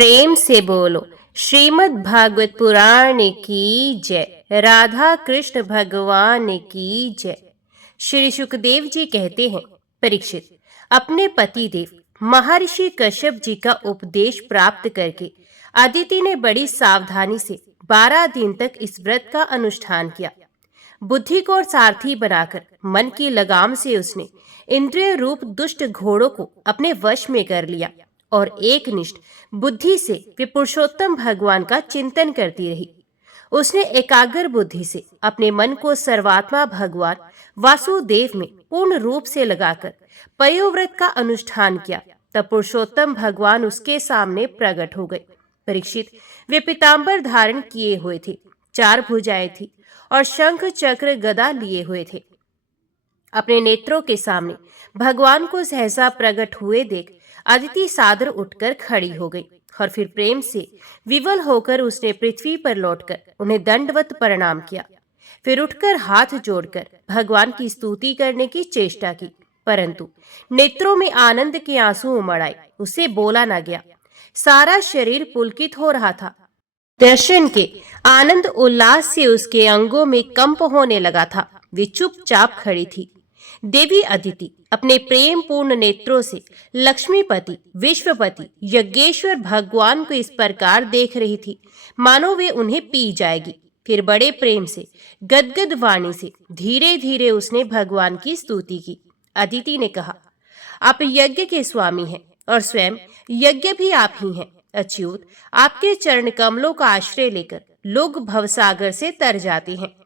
प्रेम से बोलो श्रीमद् भागवत पुराण की जय। राधा कृष्ण भगवान की जय। श्री सुखदेव जी कहते हैं, परीक्षित, अपने पति देव महर्षि कश्यप जी का उपदेश प्राप्त करके अदिति ने बड़ी सावधानी से 12 दिन तक इस व्रत का अनुष्ठान किया। बुद्धि को सारथी बनाकर मन की लगाम से उसने इंद्रिय रूप दुष्ट घोड़ों को अपने वश में कर लिया और एकनिष्ठ बुद्धि से वे पुरुषोत्तम भगवान का चिंतन करती रही। उसने एकाग्र बुद्धि से अपने मन को सर्वात्मा भगवान वासुदेव में पूर्ण रूप से लगाकर पयोव्रत का अनुष्ठान किया। तब पुरुषोत्तम भगवान उसके सामने प्रकट हो गए। परीक्षित, वे पीतांबर धारण किए हुए थे, 4 भुजाएं थी और शंख चक्र गदा लिए हुए थे। अपने नेत्रों के सामने भगवान को सहसा प्रकट हुए देख अदिति सादर उठकर खड़ी हो गई और फिर प्रेम से विवल होकर उसने पृथ्वी पर लौटकर उन्हें दंडवत प्रणाम किया। फिर उठकर हाथ जोड़कर भगवान की स्तुति करने की चेष्टा की, परंतु नेत्रों में आनंद के आंसू उमड़ आए। उसे बोला न गया। सारा शरीर पुलकित हो रहा था। दर्शन के आनंद उल्लास से उसके अंगों में कंप होने लगा था। वे चुपचाप खड़ी थी। देवी अदिति अपने प्रेम पूर्ण नेत्रों से लक्ष्मीपति, विश्वपति, यज्ञेश्वर भगवान को इस प्रकार देख रही थी मानो वे उन्हें पी जाएगी। फिर बड़े प्रेम से गदगद वाणी से धीरे धीरे उसने भगवान की स्तुति की। अदिति ने कहा, आप यज्ञ के स्वामी हैं और स्वयं यज्ञ भी आप ही हैं। अच्युत, आपके चरण कमलों का आश्रय लेकर लोग भवसागर से तर जाते हैं।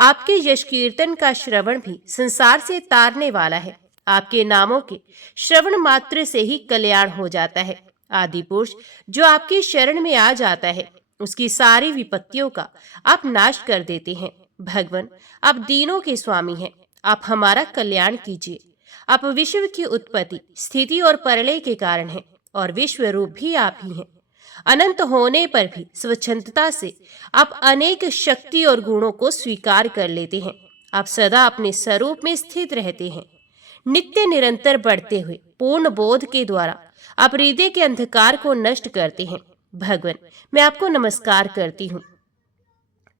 आपके यश कीर्तन का श्रवण भी संसार से तारने वाला है। आपके नामों के श्रवण मात्र से ही कल्याण हो जाता है। आदि पुरुष जो आपकी शरण में आ जाता है उसकी सारी विपत्तियों का आप नाश कर देते हैं। भगवान, आप दीनों के स्वामी हैं। आप हमारा कल्याण कीजिए। आप विश्व की उत्पत्ति, स्थिति और प्रलय के कारण हैं और विश्व रूप भी आप ही हैं। अनंत होने पर भी स्वच्छंदता से आप अनेक शक्ति और गुणों को स्वीकार कर लेते हैं। आप सदा अपने स्वरूप में स्थित रहते हैं। नित्य निरंतर बढ़ते हुए पूर्ण बोध के द्वारा आप हृदय के अंधकार को नष्ट करते हैं। भगवान, मैं आपको नमस्कार करती हूँ।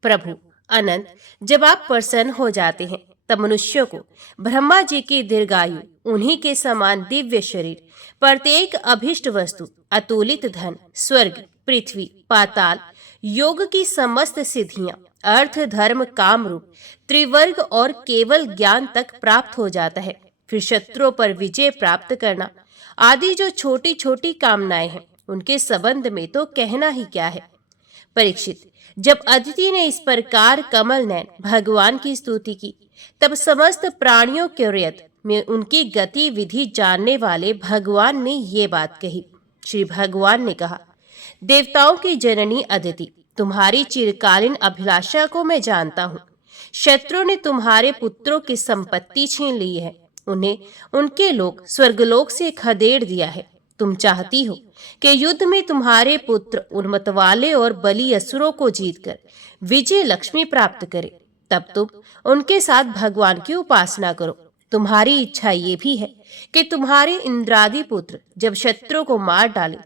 प्रभु अनंत, जब आप प्रसन्न हो जाते हैं तब मनुष्यों को ब्रह्मा जी की दीर्घायु, उन्हीं के समान दिव्य शरीर, प्रत्येक अभिष्ट वस्तु, अतुलित धन, स्वर्ग, पृथ्वी, पाताल, योग की समस्त सिद्धियां, अर्थ, धर्म, काम रूप त्रिवर्ग और केवल ज्ञान तक प्राप्त हो जाता है। फिर शत्रुओं पर विजय प्राप्त करना आदि जो छोटी छोटी कामनाएं हैं उनके संबंध में तो कहना ही क्या है। परीक्षित, जब अदिति ने इस प्रकार कमल नयन भगवान की स्तुति की तब समस्त प्राणियों के हृदय में उनकी गतिविधि जानने वाले भगवान ने ये बात कही। श्री भगवान ने कहा, देवताओं की जननी अदिति, तुम्हारी चिरकालीन अभिलाषा को मैं जानता हूँ। शत्रु ने तुम्हारे पुत्रों की संपत्ति छीन ली है, उन्हें उनके लोक स्वर्गलोक से खदेड़ दिया है। तुम चाहती हो कि युद्ध में तुम्हारे पुत्र उन मतवाले और बली असुरों को जीतकर विजय लक्ष्मी प्राप्त करे। तब तुम उनके साथ भगवान की उपासना करो। तुम्हारी इच्छा ये भी है कि तुम्हारे इंद्रादि पुत्र जब शत्रु को मार डाले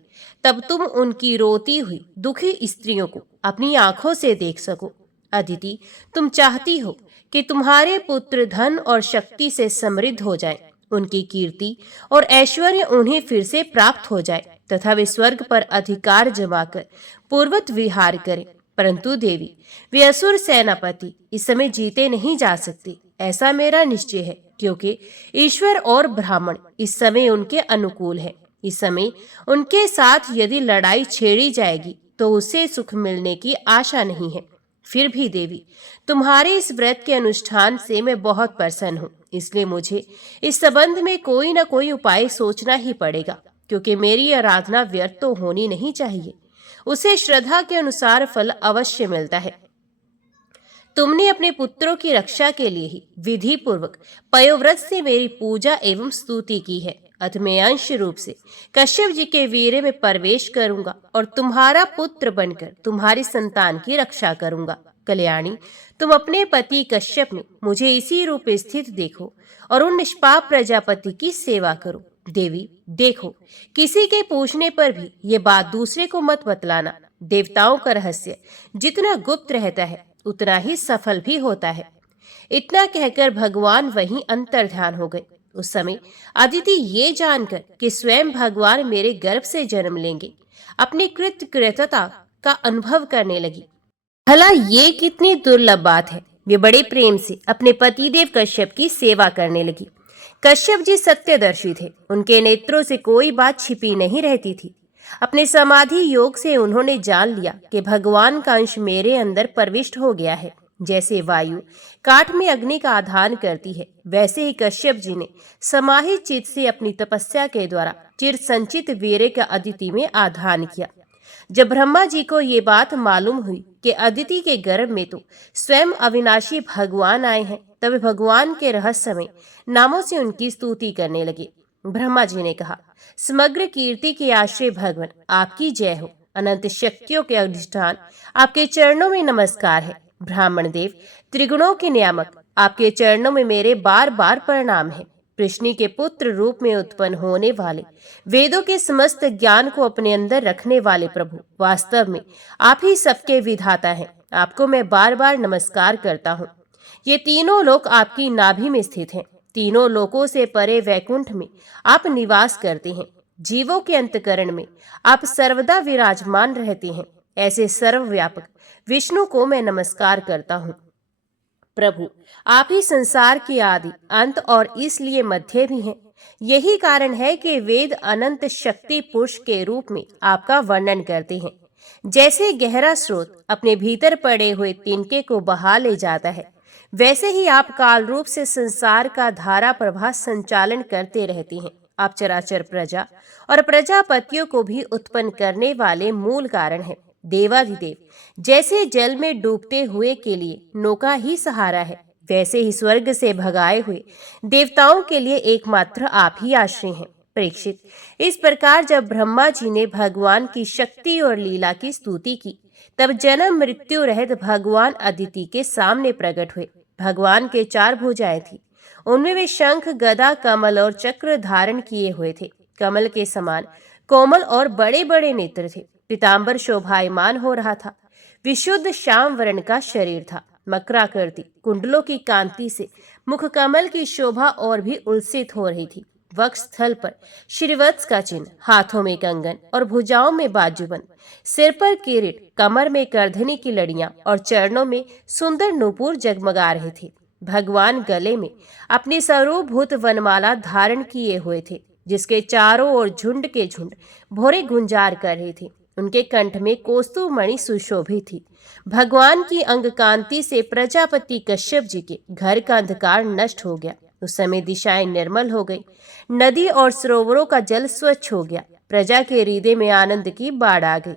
तब तुम उनकी रोती हुई दुखी स्त्रियों को अपनी आंखों से देख सको। अदिति, तुम चाहती हो कि तुम्हारे पुत्र धन और शक्ति से समृद्ध हो जाएं, उनकी कीर्ति और ऐश्वर्य उन्हें फिर से प्राप्त हो जाए तथा वे स्वर्ग पर अधिकार जमाकर पूर्वत विहार करें। परंतु देवी, वे असुर सेनापति इस समय जीते नहीं जा सकते, ऐसा मेरा निश्चय है, क्योंकि ईश्वर और ब्राह्मण इस समय उनके अनुकूल है। इस समय उनके साथ यदि लड़ाई छेड़ी जाएगी तो उससे सुख मिलने की आशा नहीं है। फिर भी देवी, तुम्हारे इस व्रत के अनुष्ठान से मैं बहुत प्रसन्न हूँ, इसलिए मुझे इस संबंध में कोई न कोई उपाय सोचना ही पड़ेगा, क्योंकि मेरी आराधना व्यर्थ तो होनी नहीं चाहिए। उसे श्रद्धा के अनुसार फल अवश्य मिलता है। तुमने अपने पुत्रों की रक्षा के लिए ही विधि पूर्वक पयोव्रत से मेरी पूजा एवं स्तुति की है। अतः मैं अंश रूप से कश्यप जी के वीर्य में प्रवेश करूंगा और तुम्हारा पुत्र बनकर तुम्हारी संतान की रक्षा करूंगा। कल्याणी, तुम अपने पति कश्यप में मुझे इसी रूप स्थित देखो और उन निष्पाप प्रजापति की सेवा करो। देवी देखो, किसी के पूछने पर भी ये बात दूसरे को मत बतलाना। देवताओं का रहस्य जितना गुप्त रहता है उतना ही सफल भी होता है। इतना कहकर भगवान वहीं अंतर्ध्यान हो गए। उस समय अदिति ये जानकर कि स्वयं भगवान मेरे गर्भ से जन्म लेंगे, अपनी कृतज्ञता का अनुभव करने लगी। भला ये कितनी दुर्लभ बात है। वे बड़े प्रेम से अपने पतिदेव कश्यप की सेवा करने लगी। कश्यप जी सत्यदर्शी थे, उनके नेत्रों से कोई बात छिपी नहीं रहती थी। अपने समाधि योग से उन्होंने जान लिया कि भगवान का अंश मेरे अंदर प्रविष्ट हो गया है। जैसे वायु काठ में अग्नि का आधान करती है, वैसे ही कश्यप जी ने समाहित चित्त से अपनी तपस्या के द्वारा चिर संचित वीर्य का अदिति में आधान किया। जब ब्रह्मा जी को ये बात मालूम हुई कि अदिति के गर्भ में तो स्वयं अविनाशी भगवान आए हैं, तब भगवान के रहस्यमय नामों से उनकी स्तुति करने लगे। ब्रह्मा जी ने कहा, समग्र कीर्ति के आश्रय भगवान आपकी जय हो। अनंत शक्तियों के अधिष्ठान आपके चरणों में नमस्कार है। ब्राह्मण देव त्रिगुणों के नियामक आपके चरणों में मेरे बार बार प्रणाम है। कृष्ण के पुत्र रूप में उत्पन्न होने वाले, वेदों के समस्त ज्ञान को अपने अंदर रखने वाले प्रभु, वास्तव में आप ही सबके विधाता हैं। आपको मैं बार बार नमस्कार करता हूँ। ये तीनों लोक आपकी नाभि में स्थित हैं। तीनों लोकों से परे वैकुंठ में आप निवास करते हैं। जीवों के अंतकरण में आप सर्वदा विराजमान रहते हैं। ऐसे सर्वव्यापक विष्णु को मैं नमस्कार करता हूँ। प्रभु, आप ही संसार के आदि, अंत और इसलिए मध्य भी हैं। यही कारण है कि वेद अनंत शक्ति पुरुष के रूप में आपका वर्णन करते हैं। जैसे गहरा स्रोत अपने भीतर पड़े हुए तिनके को बहा ले जाता है, वैसे ही आप काल रूप से संसार का धारा प्रवाह संचालन करते रहते हैं। आप चराचर प्रजा और प्रजापतियों को भी उत्पन्न करने वाले मूल कारण हैं। देवाधिदेव जैसे जल में डूबते हुए के लिए नौका ही सहारा है, वैसे ही स्वर्ग से भगाए हुए देवताओं के लिए एकमात्र आप ही आश्रय हैं। परीक्षित, इस प्रकार जब ब्रह्मा जी ने भगवान की शक्ति और लीला की स्तुति की, तब जन्म मृत्यु रहित भगवान अदिति के सामने प्रकट हुए। भगवान के 4 भुजाएं थी, उनमें वे शंख, गदा, कमल और चक्र धारण किए हुए थे। कमल के समान कोमल और बड़े बड़े नेत्र थे। पीतांबर शोभायमान हो रहा था। विशुद्ध श्याम वर्ण का शरीर था। मकराकृति कुंडलों की कांति से मुख कमल की शोभा और भी उल्सित हो रही थी। वक्ष स्थल पर श्रीवत्स का चिन्ह, हाथों में कंगन और भुजाओं में बाजूबंद, सिर पर किरीट, कमर में करधनी की लड़ियां और चरणों में सुंदर नूपुर जगमगा रहे थे। भगवान गले में अपनी सर्वभूत वनमाला धारण किए हुए थे, जिसके चारों ओर झुंड के झुंड भोरे गुंजार कर रहे थे। उनके कंठ में कौस्तुभ मणि सुशोभित थी। भगवान की अंग कांति से प्रजापति कश्यप जी के घर का अंधकार नष्ट हो गया। उस समय दिशाएं निर्मल हो गई। नदी और सरोवरों का जल स्वच्छ हो गया। प्रजा के हृदय में आनंद की बाढ़ आ गई।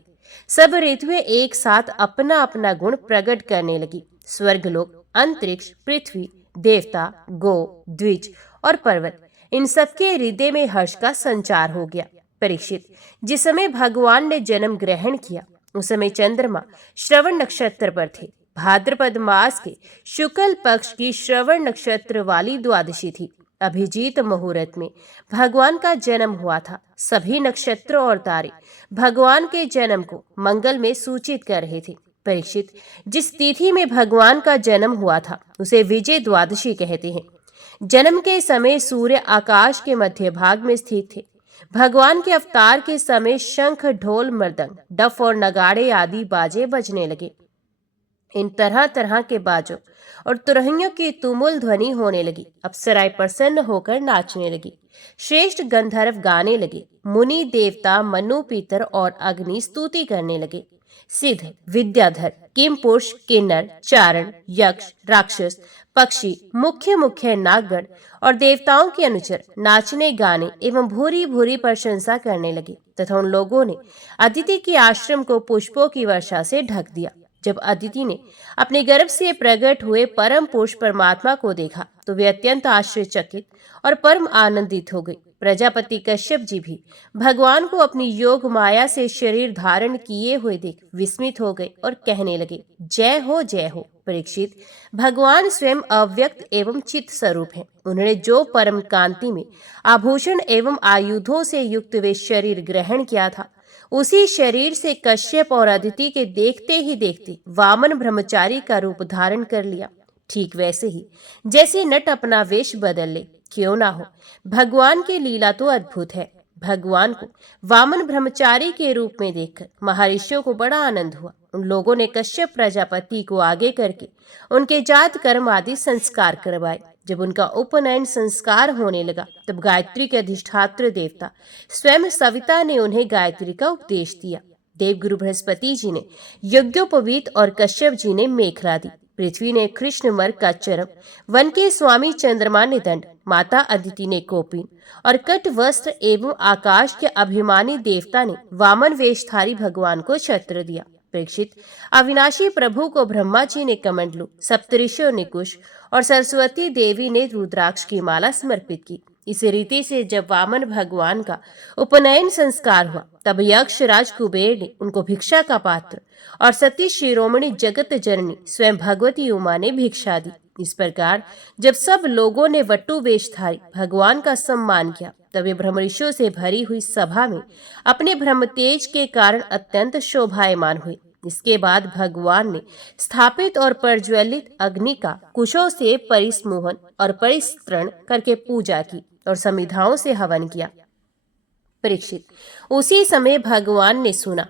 सब ऋतुएं एक साथ अपना अपना गुण प्रकट करने लगी। स्वर्गलोक, अंतरिक्ष, पृथ्वी, देवता, गो, द्विज और पर्वत, इन सबके हृदय में हर्ष का संचार हो गया। परीक्षित, जिस समय भगवान ने जन्म ग्रहण किया, उस समय चंद्रमा श्रवण नक्षत्र पर थे। भाद्रपद मास के शुक्ल पक्ष की श्रवण नक्षत्र वाली द्वादशी थी। अभिजीत मुहूर्त में भगवान का जन्म हुआ था। सभी नक्षत्र और तारे भगवान के जन्म को मंगल में सूचित कर रहे थे। परीक्षित, जिस तिथि में भगवान का जन्म हुआ था उसे विजय द्वादशी कहते हैं। जन्म के समय सूर्य आकाश के मध्य भाग में स्थित थे। भगवान के अवतार के समय शंख, ढोल, मृदंग, डफ और नगाड़े आदि बाजे बजने लगे। इन तरह तरह के बाजों और तुरहियों की तुमुल ध्वनि होने लगी। अप्सराएं प्रसन्न होकर नाचने लगी। श्रेष्ठ गंधर्व गाने लगे। मुनि, देवता, मनु, पितर और अग्नि स्तुति करने लगे। सिद्ध, विद्याधर, किमपुरुष, किन्नर, चारण, यक्ष, राक्षस, पक्षी, मुख्य मुख्य नागगण और देवताओं के अनुचर नाचने, गाने एवं भूरी भूरी प्रशंसा करने लगे तथा उन लोगों ने अदिति के आश्रम को पुष्पों की वर्षा से ढक दिया। जब अदिति ने अपने गर्भ से प्रकट हुए परम पुरुष परमात्मा को देखा तो वे अत्यंत आश्चर्यचकित और परम आनंदित हो गई। प्रजापति कश्यप जी भी भगवान को अपनी योग माया से शरीर धारण किए हुए देख विस्मित हो गए और कहने लगे, जय हो जय हो। परीक्षित, भगवान स्वयं अव्यक्त एवं चित स्वरूप हैं। उन्होंने जो परम कांति में आभूषण एवं आयुधों से युक्त वे शरीर ग्रहण किया था, उसी शरीर से कश्यप और अदिति के देखते ही देखते वामन ब्रह्मचारी का रूप धारण कर लिया। ठीक वैसे ही जैसे नट अपना वेश बदल ले, क्यों ना हो। भगवान की लीला तो अद्भुत है। भगवान को वामन ब्रह्मचारी के रूप में देखकर महर्षियों को बड़ा आनंद हुआ। उन लोगों ने कश्यप प्रजापति को आगे करके उनके जात कर्म आदि संस्कार करवाए। जब उनका उपनयन संस्कार होने लगा, तब गायत्री के अधिष्ठात्र देवता स्वयं सविता ने उन्हें गायत्री का उपदेश दिया। देवगुरु बृहस्पति जी ने यज्ञोपवीत और कश्यप जी ने मेखला दी। पृथ्वी ने कृष्ण मर्ग का चरम, वन के स्वामी चंद्रमा ने दंड, माता अदिति ने कोपिन और कट वस्त्र एवं आकाश के अभिमानी देवता ने वामन वेशधारी भगवान को छत्र दिया। परीक्षित, अविनाशी प्रभु को ब्रह्मा जी ने कमंडलू, सप्तऋषियों ने कुश और सरस्वती देवी ने रुद्राक्ष की माला समर्पित की। इस रीति से जब वामन भगवान का उपनयन संस्कार हुआ, तब यक्षराज कुबेर ने उनको भिक्षा का पात्र और सती शिरोमणि जगत जननी स्वयं भगवती उमा ने भिक्षा दी। इस प्रकार जब सब लोगों ने वटु वेशधारी भगवान का सम्मान किया, तब वे ब्रह्मऋषियों से भरी हुई सभा में अपने ब्रह्म तेज के कारण अत्यंत शोभायमान हुए। इसके बाद भगवान ने स्थापित और प्रज्वलित अग्नि का कुशों से परिस्मुहन और परिस्तरण करके पूजा की और समिधाओं से हवन किया। परीक्षित, उसी समय भगवान ने सुना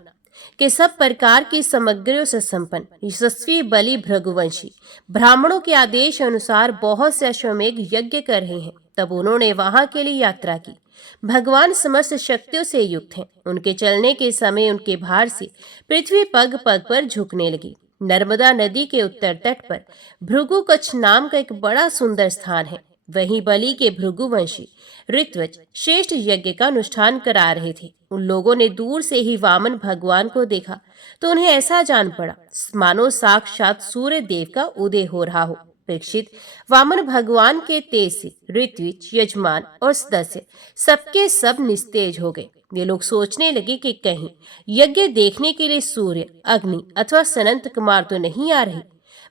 कि सब प्रकार की सामग्रियों से संपन्न यशस्वी बलि भृगुवंशी ब्राह्मणों के आदेश अनुसार बहुत से अश्वमेघ यज्ञ कर रहे हैं। तब उन्होंने वहां के लिए यात्रा की। भगवान समस्त शक्तियों से युक्त हैं। उनके चलने के समय उनके भार से पृथ्वी पग पग पर झुकने लगी। नर्मदा नदी के उत्तर तट पर भृगुकच्छ नाम का एक बड़ा सुंदर स्थान है। वहीं बलि के भृगुवंशी ऋत्विज श्रेष्ठ यज्ञ का अनुष्ठान करा रहे थे। उन लोगों ने दूर से ही वामन भगवान को देखा तो उन्हें ऐसा जान पड़ा मानो साक्षात सूर्य देव का उदय हो रहा हो। परीक्षित, वामन भगवान के तेज से ऋत्विज, यजमान और सदस्य सबके सब निस्तेज हो गए। ये लोग सोचने लगे कि कहीं यज्ञ देखने के लिए सूर्य, अग्नि अथवा सनंत कुमार तो नहीं आ रहे।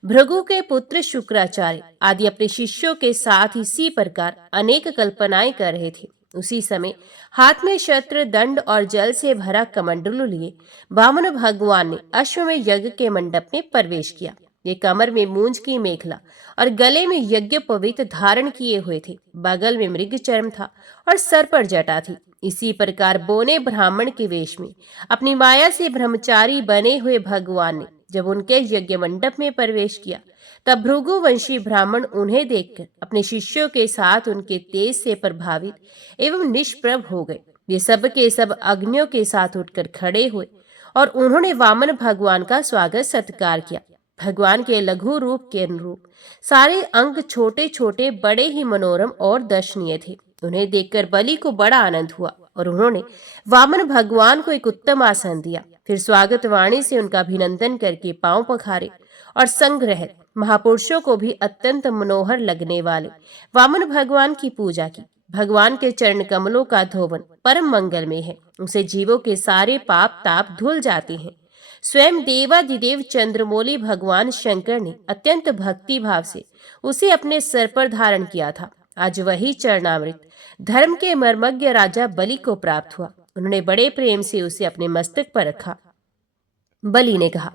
भृगु के पुत्र शुक्राचार्य आदि अपने शिष्यों के साथ इसी प्रकार अनेक कल्पनाएं कर रहे थे। उसी समय हाथ में शस्त्र, दंड और जल से भरा कमंडलू लिए वामन भगवान ने अश्वमेध यज्ञ के मंडप में प्रवेश किया। ये कमर में मूंज की मेखला और गले में यज्ञ पवित्र धारण किए हुए थे। बगल में मृग चर्म था और सर पर जटा थी। इसी प्रकार बोने ब्राह्मण के वेश में अपनी माया से ब्रह्मचारी बने हुए भगवान ने जब उनके यज्ञ मंडप में प्रवेश किया, तब भृगुवंशी ब्राह्मण उन्हें देखकर अपने शिष्यों के साथ उनके तेज से प्रभावित एवं निष्प्रभ हो गए। ये सब के सब अग्नियों के साथ उठकर खड़े हुए और उन्होंने वामन भगवान का स्वागत सत्कार किया। भगवान के लघु रूप के अनुरूप सारे अंग छोटे छोटे बड़े ही मनोरम और दर्शनीय थे। उन्हें देखकर बलि को बड़ा आनंद हुआ और उन्होंने वामन भगवान को एक उत्तम आसन दिया। फिर स्वागत वाणी से उनका अभिनंदन करके पांव पखारे और संग्रह महापुरुषों को भी अत्यंत मनोहर लगने वाले वामन भगवान की पूजा की। भगवान के चरण कमलों का धोवन परम मंगलमय है। उसे जीवों के सारे पाप ताप धुल जाते हैं। स्वयं देवाधिदेव चंद्रमौली भगवान शंकर ने अत्यंत भक्ति भाव से उसे अपने सर पर धारण किया था। आज वही चरणामृत धर्म के मर्मज्ञ राजा बलि को प्राप्त हुआ। उन्होंने बड़े प्रेम से उसे अपने मस्तक पर रखा। बलि ने कहा,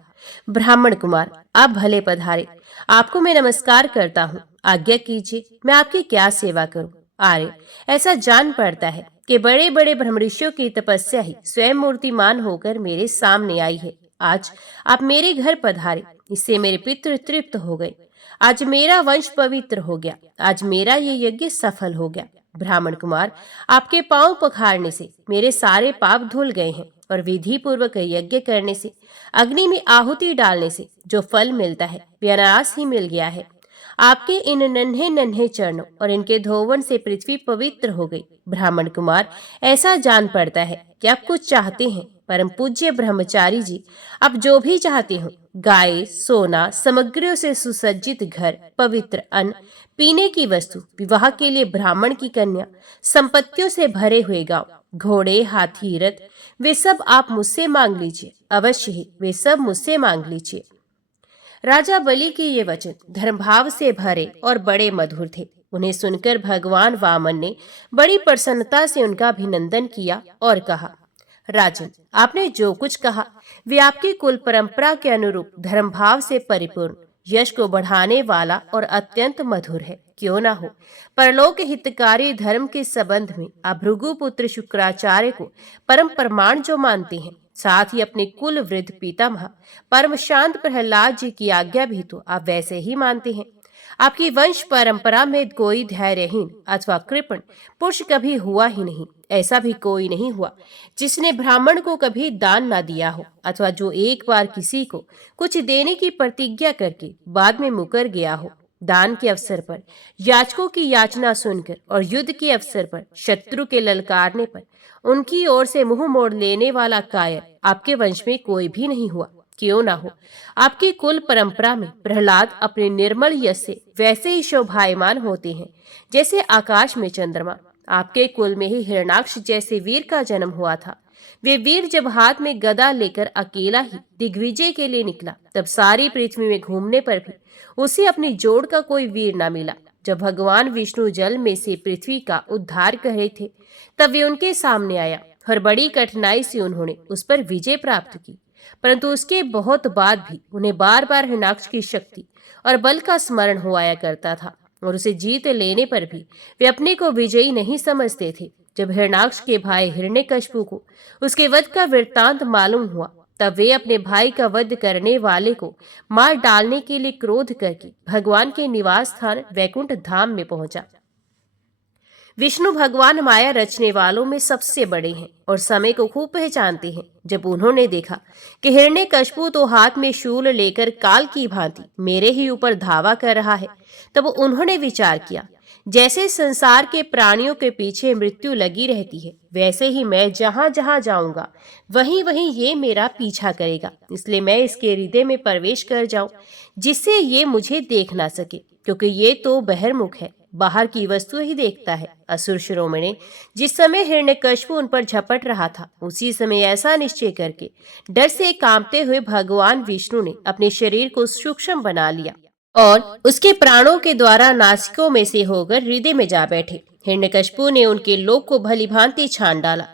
ब्राह्मण कुमार, आप भले पधारे। आपको मैं नमस्कार करता हूँ। आज्ञा कीजिए, मैं आपकी क्या सेवा करूँ। आर्य, ऐसा जान पड़ता है कि बड़े बड़े ब्रह्मऋषियों की तपस्या ही स्वयं मूर्तिमान होकर मेरे सामने आई है। आज आप मेरे घर पधारे, इससे मेरे पितृ तृप्त हो गए। आज मेरा वंश पवित्र हो गया। आज मेरा ये यज्ञ सफल हो गया। ब्राह्मण कुमार, आपके पांव पखारने से मेरे सारे पाप धुल गए हैं और विधि पूर्वक यज्ञ करने से, अग्नि में आहुति डालने से जो फल मिलता है वे अनायास ही मिल गया है। आपके इन नन्हे नन्हे चरणों और इनके धोवन से पृथ्वी पवित्र हो गई। ब्राह्मण कुमार, ऐसा जान पड़ता है कि आप कुछ चाहते हैं। परम पूज्य ब्रह्मचारी जी, आप जो भी चाहते हो, गाय, सोना, सामग्रियों से सुसज्जित घर, पवित्र अन्न, पीने की वस्तु, विवाह के लिए ब्राह्मण की कन्या, संपत्तियों से भरे हुए गांव, घोड़े, हाथी, रथ, वे सब आप मुझसे मांग लीजिए, अवश्य ही वे सब मुझसे मांग लीजिए। राजा बलि के ये वचन धर्मभाव से भरे और बड़े मधुर थे। उन्हें सुनकर भगवान वामन ने बड़ी प्रसन्नता से उनका अभिनंदन किया और कहा, राजन, आपने जो कुछ कहा वे आपकी कुल परंपरा के अनुरूप धर्मभाव से परिपूर्ण, यश को बढ़ाने वाला और अत्यंत मधुर है। क्यों ना हो, परलोक हितकारी धर्म के संबंध में आप भृगुपुत्र शुक्राचार्य को परम प्रमाण जो मानते हैं, साथ ही अपने कुल वृद्ध पितामह परम शांत प्रहलाद जी की आज्ञा भी तो आप वैसे ही मानते हैं। आपकी वंश परंपरा में कोई धैर्यहीन अथवा कृपण पुरुष कभी हुआ ही नहीं। ऐसा भी कोई नहीं हुआ जिसने ब्राह्मण को कभी दान ना दिया हो, अथवा जो एक बार किसी को कुछ देने की प्रतिज्ञा करके बाद में मुकर गया हो। दान के अवसर पर, याचकों की याचना सुनकर और युद्ध के अवसर पर शत्रु के ललकारने पर उनकी ओर से मुंह मोड़ लेने वाला कायर आपके वंश में कोई भी नहीं हुआ। क्यों ना हो, आपकी कुल परंपरा में प्रहलाद अपने निर्मल यश से वैसे ही शोभायमान होते हैं जैसे आकाश में चंद्रमा। आपके कुल में ही हिरणाक्ष जैसे वीर का जन्म हुआ था। वे वीर जब हाथ में गदा लेकर अकेला ही दिग्विजय के लिए निकला, तब सारी पृथ्वी में घूमने पर भी उसे अपनी जोड़ का कोई वीर ना मिला। जब भगवान विष्णु जल में से पृथ्वी का उद्धार कर रहे थे, तब वे उनके सामने आया और बड़ी कठिनाई से उन्होंने उस पर विजय प्राप्त की। परंतु उसके बहुत बाद भी उन्हें बार बार हिरणाक्ष की शक्ति और बल का स्मरण हो आया करता था, और उसे जीत लेने पर भी वे अपने को विजयी नहीं समझते थे। जब हिरणाक्ष के भाई हिरण्यकशिपु को उसके वध का वृत्तांत मालूम हुआ, तब वे अपने भाई का वध करने वाले को मार डालने के लिए क्रोध करके भगवान के निवास स्थान वैकुंठ धाम में पहुंचा। विष्णु भगवान माया रचने वालों में सबसे बड़े हैं और समय को खूब पहचानते हैं। जब उन्होंने देखा कि हिरण्यकशिपु तो हाथ में शूल लेकर काल की भांति मेरे ही ऊपर धावा कर रहा है, तब उन्होंने विचार किया, जैसे संसार के प्राणियों के पीछे मृत्यु लगी रहती है, वैसे ही मैं जहां जहां जाऊंगा वहीं वहीं ये मेरा पीछा करेगा। इसलिए मैं इसके हृदय में प्रवेश कर जाऊं, जिससे ये मुझे देख ना सके, क्योंकि ये तो बहिर्मुख है, बाहर की वस्तु ही देखता है। असुर शिरोमणि, जिस समय हिरण्यकशिपु उन पर झपट रहा था, उसी समय ऐसा निश्चय करके डर से कांपते हुए भगवान विष्णु ने अपने शरीर को सूक्ष्म बना लिया और उसके प्राणों के द्वारा नासिकों में से होकर हृदय में जा बैठे। हिरण्यकशिपु ने उनके लोक को भलीभांति छान डाला,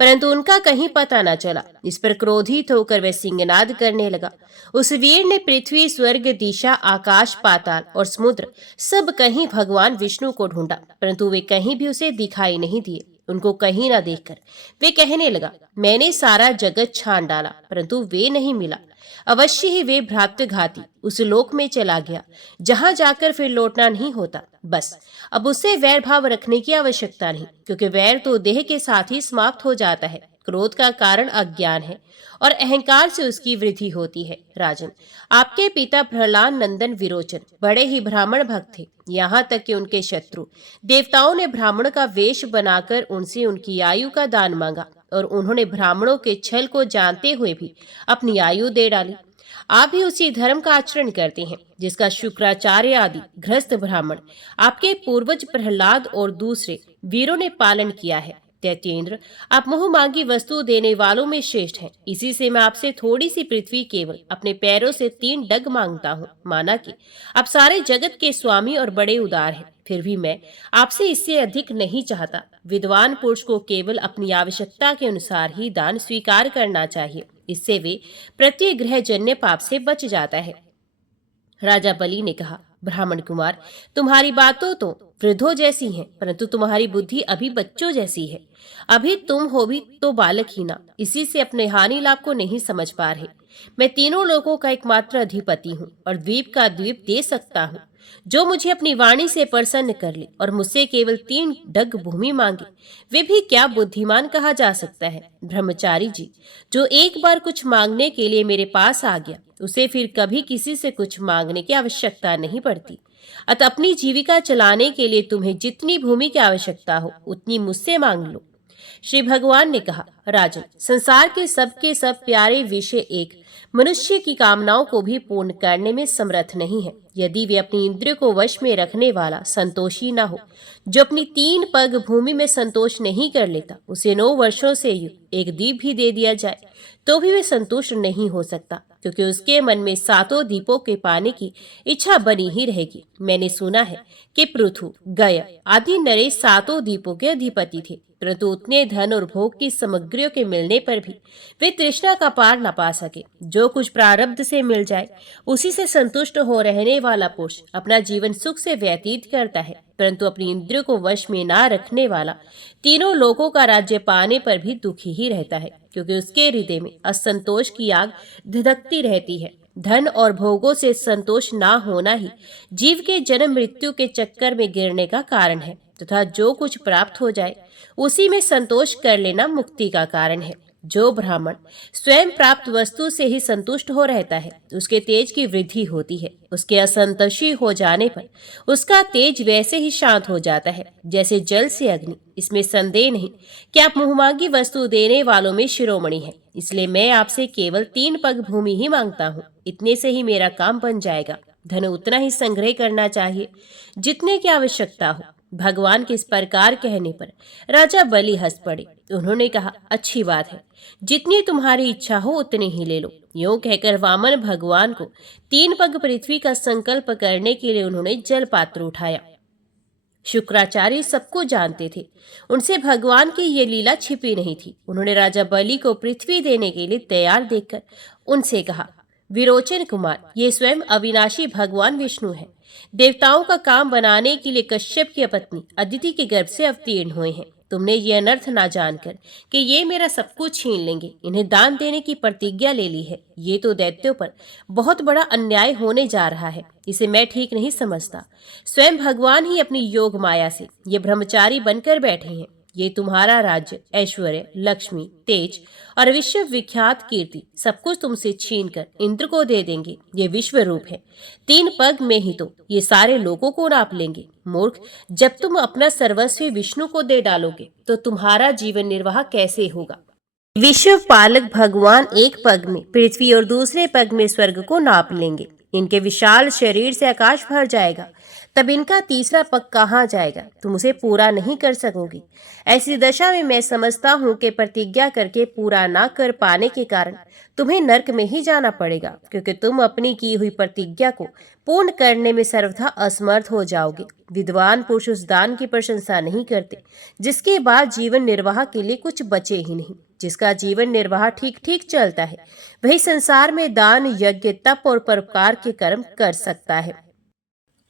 परंतु उनका कहीं पता न चला। इस पर क्रोधित होकर वह सिंहनाद करने लगा। उस वीर ने पृथ्वी, स्वर्ग, दिशा, आकाश, पाताल और समुद्र सब कहीं भगवान विष्णु को ढूंढा, परंतु वे कहीं भी उसे दिखाई नहीं दिए। उनको कहीं न देखकर वे कहने लगा, मैंने सारा जगत छान डाला, परंतु वे नहीं मिला। अवश्य ही वे भ्रातृघाती उस लोक में चला गया जहां जाकर फिर लौटना नहीं होता। बस अब उससे वैर भाव रखने की आवश्यकता नहीं, क्योंकि वैर तो देह के साथ ही समाप्त हो जाता है। क्रोध का कारण अज्ञान है और अहंकार से उसकी वृद्धि होती है। राजन, आपके पिता प्रहलाद नंदन विरोचन बड़े ही ब्राह्मण भक्त थे, यहाँ तक कि उनके शत्रु देवताओं ने ब्राह्मण का वेश बनाकर उनसे उनकी आयु का दान मांगा, और उन्होंने ब्राह्मणों के छल को जानते हुए भी अपनी आयु दे डाली। आप भी उसी धर्म का आचरण करते हैं जिसका शुक्राचार्य आदि गृहस्थ ब्राह्मण, आपके पूर्वज प्रहलाद और दूसरे वीरों ने पालन किया है। दैत्येंद्र, आप मुंह मांगी वस्तु देने वालों में श्रेष्ठ हैं। इसी से मैं आपसे थोड़ी सी पृथ्वी केवल अपने पैरों से 3 डग मांगता हूँ। माना कि आप सारे जगत के स्वामी और बड़े उदार हैं, फिर भी मैं आपसे इससे अधिक नहीं चाहता। विद्वान पुरुष को केवल अपनी आवश्यकता के अनुसार ही दान स्वीकार करना चाहिए, इससे वे प्रत्येक ग्रहजन्य पाप से बच जाता है। राजा बलि ने कहा, ब्राह्मण कुमार, तुम्हारी बातों तो वृद्धों जैसी हैं, परंतु तुम्हारी बुद्धि अभी बच्चों जैसी है। अभी तुम हो भी तो बालक ही ना, इसी से अपने हानि लाभ को नहीं समझ पा रहे। मैं तीनों लोगों का एकमात्र अधिपति हूँ और द्वीप का द्वीप दे सकता हूँ। जो मुझे अपनी वाणी से प्रसन्न कर ले और मुझसे केवल 3 डग भूमि मांगे, वे भी क्या बुद्धिमान कहा जा सकता है। ब्रह्मचारी जी, जो एक बार कुछ मांगने के लिए मेरे पास आ गया, उसे फिर कभी किसी से कुछ मांगने की आवश्यकता नहीं पड़ती। अतः अपनी जीविका चलाने के लिए तुम्हें जितनी भूमि की आवश्यकता हो उतनी मुझसे मांग लो। श्री भगवान ने कहा, राजन, संसार के सब प्यारे विषय एक मनुष्य की कामनाओं को भी पूर्ण करने में समर्थ नहीं है, यदि वे अपनी इंद्रियों को वश में रखने वाला संतोषी न हो। जो अपनी 3 पग भूमि में संतोष नहीं कर लेता, उसे 9 वर्षों से एक दीप भी दे दिया जाए तो भी वे संतुष्ट नहीं हो सकता, क्योंकि उसके मन में 7 दीपों के पाने की इच्छा बनी ही रहेगी। मैंने सुना है कि पृथु, गय आदि नरेश 7 दीपों के अधिपति थे, परंतु उतने धन और भोग की सामग्रियों के मिलने पर भी वे तृष्णा का पार न पा सके। जो कुछ प्रारब्ध से मिल जाए उसी से संतुष्ट हो रहने वाला पुरुष अपना जीवन सुख से व्यतीत करता है, परंतु अपनी इंद्रियों को वश में ना रखने वाला तीनों लोकों का राज्य पाने पर भी दुखी ही रहता है, क्योंकि उसके हृदय में असंतोष की आग धधकती रहती है। धन और भोगों से संतोष ना होना ही जीव के जन्म मृत्यु के चक्कर में गिरने का कारण है, तथा जो कुछ प्राप्त हो जाए उसी में संतोष कर लेना मुक्ति का कारण है। जो ब्राह्मण स्वयं प्राप्त वस्तु से ही संतुष्ट हो रहता है, उसके तेज की वृद्धि होती है। उसके असंतोषी हो जाने पर उसका तेज वैसे ही शांत हो जाता है जैसे जल से अग्नि। इसमें संदेह नहीं कि आप मुहमांगी वस्तु देने वालों में शिरोमणि हैं, इसलिए मैं आपसे केवल 3 पग भूमि ही मांगता हूँ। इतने से ही मेरा काम बन जाएगा। धन उतना ही संग्रह करना चाहिए जितने की आवश्यकता हो। भगवान के इस प्रकार कहने पर राजा बलि हंस पड़े। उन्होंने कहा, अच्छी बात है, जितनी तुम्हारी इच्छा हो उतनी ही ले लो। यूं कहकर वामन भगवान को 3 पग पृथ्वी का संकल्प करने के लिए उन्होंने जल पात्र उठाया। शुक्राचार्य सबको जानते थे, उनसे भगवान की ये लीला छिपी नहीं थी। उन्होंने राजा बलि को पृथ्वी देने के लिए तैयार देखकर उनसे कहा, विरोचन कुमार, ये स्वयं अविनाशी भगवान विष्णु हैं। देवताओं का काम बनाने के लिए कश्यप की पत्नी अदिति के गर्भ से अवतीर्ण हुए हैं। तुमने ये अनर्थ ना जानकर कि ये मेरा सब कुछ छीन लेंगे, इन्हें दान देने की प्रतिज्ञा ले ली है। ये तो दैत्यों पर बहुत बड़ा अन्याय होने जा रहा है, इसे मैं ठीक नहीं समझता। स्वयं भगवान ही अपनी योग माया से ये ब्रह्मचारी बनकर बैठे हैं। ये तुम्हारा राज्य, ऐश्वर्य, लक्ष्मी, तेज और विश्व विख्यात कीर्ति सब कुछ तुमसे छीनकर इंद्र को दे देंगे। ये विश्व रूप है, 3 पग में ही तो ये सारे लोगों को नाप लेंगे। मूर्ख, जब तुम अपना सर्वस्व विष्णु को दे डालोगे तो तुम्हारा जीवन निर्वाह कैसे होगा। विश्व पालक भगवान एक पग में पृथ्वी और दूसरे पग में स्वर्ग को नाप लेंगे। इनके विशाल शरीर से आकाश भर जाएगा, तब इनका तीसरा पग कहाँ जाएगा? तुम उसे पूरा नहीं कर सकोगी। ऐसी दशा में मैं समझता हूँ कि प्रतिज्ञा करके पूरा ना कर पाने के कारण तुम्हें नरक में ही जाना पड़ेगा, क्योंकि तुम अपनी की हुई प्रतिज्ञा को पूर्ण करने में सर्वथा असमर्थ हो जाओगे। विद्वान पुरुष उस दान की प्रशंसा नहीं करते जिसके बाद जीवन निर्वाह के लिए कुछ बचे ही नहीं। जिसका जीवन निर्वाह ठीक ठीक चलता है वही संसार में दान, यज्ञ, तप और परोपकार के कर्म कर सकता है।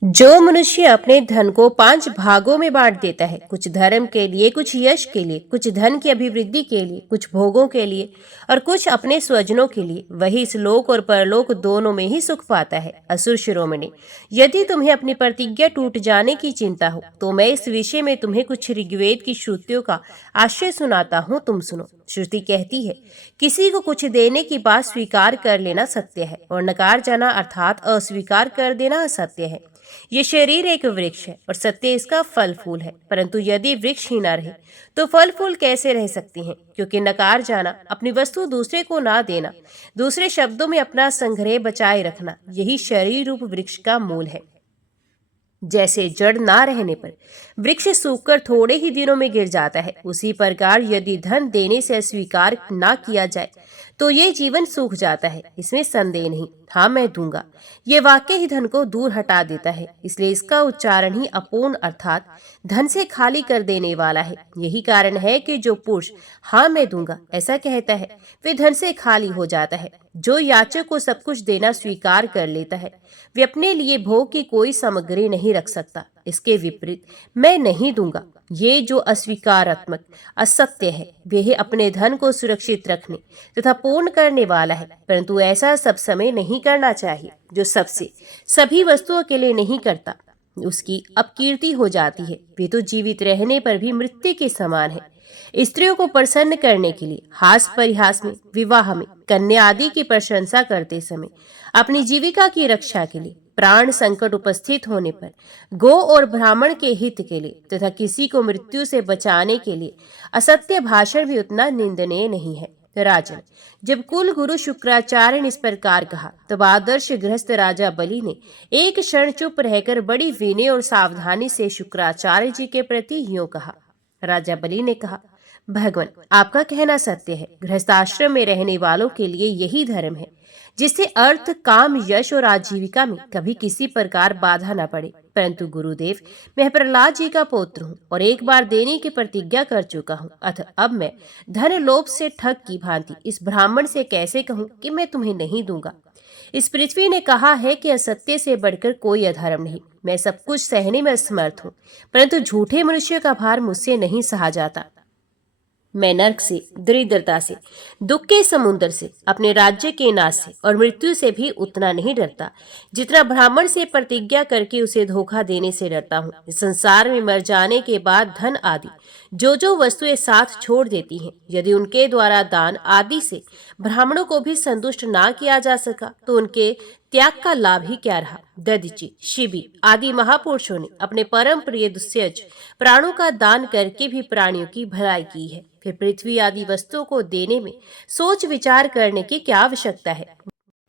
जो मनुष्य अपने धन को 5 भागों में बांट देता है, कुछ धर्म के लिए, कुछ यश के लिए, कुछ धन की अभिवृद्धि के लिए, कुछ भोगों के लिए और कुछ अपने स्वजनों के लिए, वही इस लोक और परलोक दोनों में ही सुख पाता है। असुर शिरोमणि, यदि तुम्हें अपनी प्रतिज्ञा टूट जाने की चिंता हो तो मैं इस विषय में तुम्हें कुछ ऋग्वेद की श्रुतियों का आशय सुनाता हूँ, तुम सुनो। श्रुति कहती है, किसी को कुछ देने की बात स्वीकार कर लेना सत्य है और नकार जाना अर्थात अस्वीकार कर देना असत्य है। ये शरीर एक वृक्ष है और सत्य इसका फल फूल है, परंतु यदि वृक्ष ही न रहे तो फल फूल कैसे रह सकती हैं? क्योंकि नकार जाना, अपनी वस्तु दूसरे को ना देना, दूसरे शब्दों में अपना संग्रह बचाए रखना, यही शरीर रूप वृक्ष का मूल है। जैसे जड़ ना रहने पर वृक्ष सूखकर थोड़े ही दिनों में गिर जाता है, उसी प्रकार यदि धन देने से स्वीकार ना किया जाए तो ये जीवन सूख जाता है, इसमें संदेह नहीं। हाँ, मैं दूंगा, ये वाक्य ही धन को दूर हटा देता है, इसलिए इसका उच्चारण ही अपूर्ण अर्थात धन से खाली कर देने वाला है। यही कारण है कि जो पुरुष हाँ मैं दूंगा ऐसा कहता है वे धन से खाली हो जाता है। जो याचक को सब कुछ देना स्वीकार कर लेता है वे अपने लिए भोग की कोई सामग्री नहीं रख सकता। इसके विपरीत मैं नहीं दूंगा, ये जो अस्वीकारात्मक असत्य है वे अपने धन को सुरक्षित रखने तथा पूर्ण करने वाला है, परंतु ऐसा सब समय नहीं करना चाहिए। जो सबसे सभी वस्तुओं के लिए नहीं करता उसकी अपकीर्ति हो जाती है। वे तो जीवित रहने पर भी मृत्यु के समान है। स्त्रियों को प्रसन्न करने के लिए हास परिहास में, विवाह में, कन्या आदि की प्रशंसा करते समय, अपनी जीविका की रक्षा के लिए प्राण संकट उपस्थित होने पर गो और ब्राह्मण के हित के लिए तथा किसी को मृत्यु से बचाने के लिए असत्य भाषण भी उतना निंदनीय नहीं है। राजन, जब कुल गुरु शुक्राचार्य ने इस प्रकार कहा तब आदर्श गृहस्थ राजा बलि ने एक क्षण चुप रहकर बड़ी विनय और सावधानी से शुक्राचार्य जी के प्रति यूं कहा। राजा बलि ने कहा, भगवान, आपका कहना सत्य है। गृहस्थाश्रम में रहने वालों के लिए यही धर्म है जिससे अर्थ, काम, यश और आजीविका में कभी किसी प्रकार बाधा न पड़े। परंतु गुरुदेव, मैं प्रहलाद जी का पुत्र हूँ और एक बार देने की प्रतिज्ञा कर चुका हूँ, अतः अब मैं धन लोभ से ठग की भांति इस ब्राह्मण से कैसे कहूँ कि मैं तुम्हें नहीं दूंगा। इस पृथ्वी ने कहा है कि असत्य से बढ़कर कोई अधर्म नहीं। मैं सब कुछ सहने में असमर्थ हूँ, परंतु झूठे मनुष्य का भार मुझसे नहीं सहा जाता। मैं नरक से, दरिद्रता से, दुख के समुद्र से, अपने राज्य के नाश से और मृत्यु से भी उतना नहीं डरता जितना ब्राह्मण से प्रतिज्ञा करके उसे धोखा देने से डरता हूँ। इस संसार में मर जाने के बाद धन आदि जो वस्तुएं साथ छोड़ देती हैं, यदि उनके द्वारा दान आदि से ब्राह्मणों को भी संतुष्ट ना किया जा सका तो उनके त्याग का लाभ ही क्या रहा। दधीचि, शिबी आदि महापुरुषों ने अपने परम प्रिय दुस्सहज प्राणों का दान करके भी प्राणियों की भलाई की है। फिर पृथ्वी आदि वस्तुओं को देने में सोच विचार करने की क्या आवश्यकता है।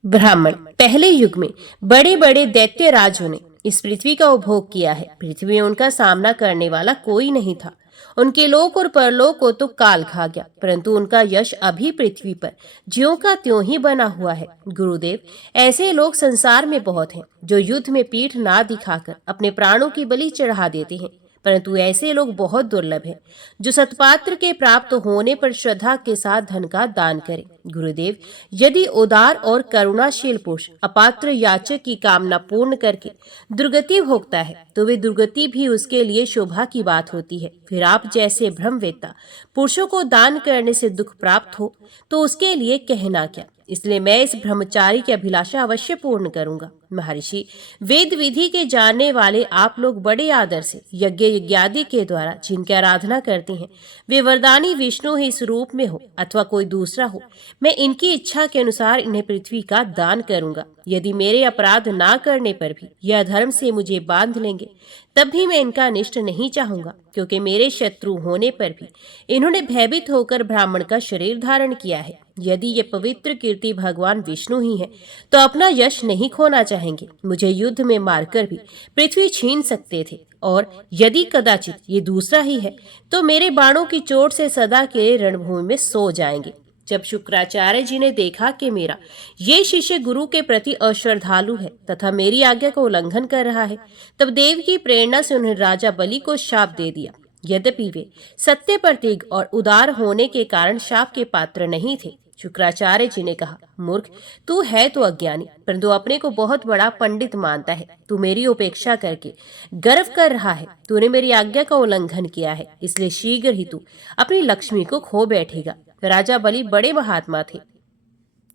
ब्राह्मण, पहले युग में बड़े बड़े दैत्य राजों ने इस पृथ्वी का उपभोग किया है। पृथ्वी में उनका सामना करने वाला कोई नहीं था। उनके लोक और परलोक को तो काल खा गया, परंतु उनका यश अभी पृथ्वी पर ज्यों का त्यों ही बना हुआ है। गुरुदेव, ऐसे लोग संसार में बहुत हैं जो युद्ध में पीठ ना दिखाकर अपने प्राणों की बलि चढ़ा देते हैं, परंतु ऐसे लोग बहुत दुर्लभ हैं जो सत्पात्र के प्राप्त होने पर श्रद्धा के साथ धन का दान करें। गुरुदेव, यदि उदार और करुणाशील पुरुष अपात्र याचक की कामना पूर्ण करके दुर्गति भोगता है तो वे दुर्गति भी उसके लिए शोभा की बात होती है। फिर आप जैसे ब्रह्मवेत्ता पुरुषों को दान करने से दुख प्राप्त हो तो उसके लिए कहना क्या। इसलिए मैं इस ब्रह्मचारी की अभिलाषा अवश्य पूर्ण करूंगा। महर्षि, वेद विधि के जानने वाले आप लोग बड़े आदर से यज्ञ यज्ञादि के द्वारा जिनकी आराधना करती हैं, वे वरदानी विष्णु ही इस रूप में हो अथवा कोई दूसरा हो, मैं इनकी इच्छा के अनुसार इन्हें पृथ्वी का दान करूंगा। यदि मेरे अपराध ना करने पर भी यह धर्म से मुझे बांध लेंगे तब भी मैं इनका अनिष्ट नहीं चाहूंगा, क्योंकि मेरे शत्रु होने पर भी इन्होंने भयभीत होकर ब्राह्मण का शरीर धारण किया है। यदि ये पवित्र कीर्ति भगवान विष्णु ही है तो अपना यश नहीं खोना चाहेंगे। मुझे युद्ध में मारकर भी पृथ्वी छीन सकते थे, और यदि कदाचित ये दूसरा ही है तो मेरे बाणों की चोट से सदा के रणभूमि में सो जाएंगे। जब शुक्राचार्य जी ने देखा कि मेरा ये शिष्य गुरु के प्रति अश्रद्धालु है तथा मेरी आज्ञा का उल्लंघन कर रहा है, तब देव की प्रेरणा से उन्हें राजा बलि को शाप दे दिया। यद्यपि वे सत्य प्रतीक और उदार होने के कारण शाप के पात्र नहीं थे। शुक्राचार्य जी ने कहा, मूर्ख, तू है तो अज्ञानी, परंतु अपने को बहुत बड़ा पंडित मानता है। तू मेरी उपेक्षा करके गर्व कर रहा है। तूने मेरी आज्ञा का उल्लंघन किया है, इसलिए शीघ्र ही तू अपनी लक्ष्मी को खो बैठेगा। राजा बलि बड़े महात्मा थे।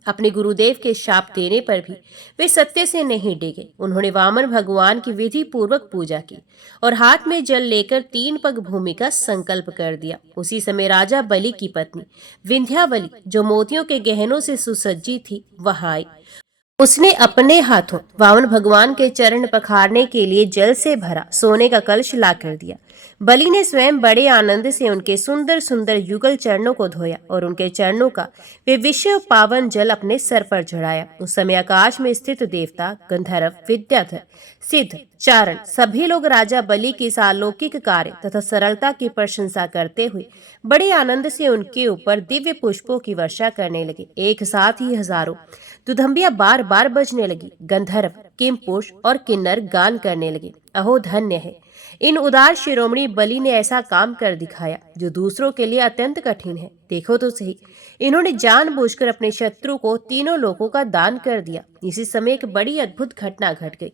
अपने गुरुदेव के शाप देने पर भी वे सत्य से नहीं डिगे। उन्होंने वामन भगवान की विधि पूर्वक पूजा की और हाथ में जल लेकर 3 पग भूमि का संकल्प कर दिया। उसी समय राजा बलि की पत्नी विंध्यावली, जो मोतियों के गहनों से सुसज्जित थी, वहां आई। उसने अपने हाथों वामन भगवान के चरण पखारने के लिए जल से भरा सोने का कलश ला कर दिया। बलि ने स्वयं बड़े आनंद से उनके सुंदर सुंदर युगल चरणों को धोया और उनके चरणों का वे विश्व पावन जल अपने सर पर चढ़ाया। उस समय आकाश में स्थित देवता, गंधर्व, विद्याधर, सिद्ध, चारण सभी लोग राजा बलि की इस अलौकिक कार्य तथा सरलता की प्रशंसा करते हुए बड़े आनंद से उनके ऊपर दिव्य पुष्पों की वर्षा करने लगे। एक साथ ही हजारों दुधंबियां बार बार बजने लगी। गंधर्व, किमपुरुष और किन्नर गान करने लगे। अहो धन्य है इन उदार शिरोमणि बलि ने ऐसा काम कर दिखाया जो दूसरों के लिए अत्यंत कठिन है। देखो तो सही, इन्होंने जानबूझकर अपने शत्रु को 3 लोकों का दान कर दिया। इसी समय एक बड़ी अद्भुत घटना घट गई।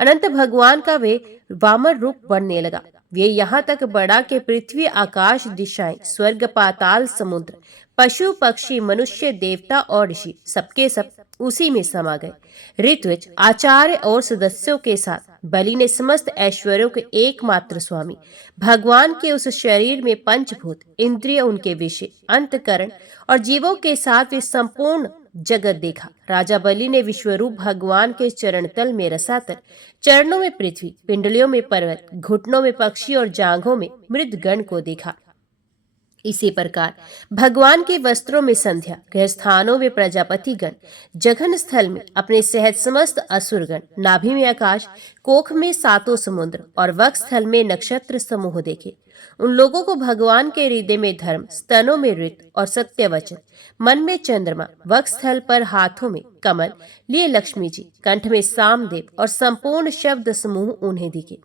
अनंत भगवान का वे वामन रूप बनने लगा। वे यहाँ तक बढ़ा कि पृथ्वी, आकाश, दिशाएं, स्वर्ग, पाताल, समुद्र, पशु, पक्षी, मनुष्य, देवता और ऋषि सबके सब उसी में समा गए। ऋत्विज, आचार्य और सदस्यों के साथ बलि ने समस्त ऐश्वर्यों के एकमात्र स्वामी भगवान के उस शरीर में पंचभूत, इंद्रिय, उनके विषय, अंतकरण और जीवों के साथ वे संपूर्ण जगत देखा। राजा बलि ने विश्वरूप भगवान के चरण तल में रसातल, चरणों में पृथ्वी, पिंडलियों में पर्वत, घुटनों में पक्षी और जांघों में मृदगण को देखा। इसी प्रकार भगवान के वस्त्रों में संध्या, गृहस्थानों में प्रजापतिगण, जघन स्थल में अपने सहित समस्त असुरगण, नाभि में आकाश, कोख में सातों समुद्र और वक्ष स्थल में नक्षत्र समूह देखे। उन लोगों को भगवान के हृदय में धर्म, स्तनों में ऋत और सत्य वचन, मन में चंद्रमा, वक्ष स्थल पर हाथों में कमल लिए लक्ष्मी जी, कंठ में सामदेव और संपूर्ण शब्द समूह उन्हें दिखे।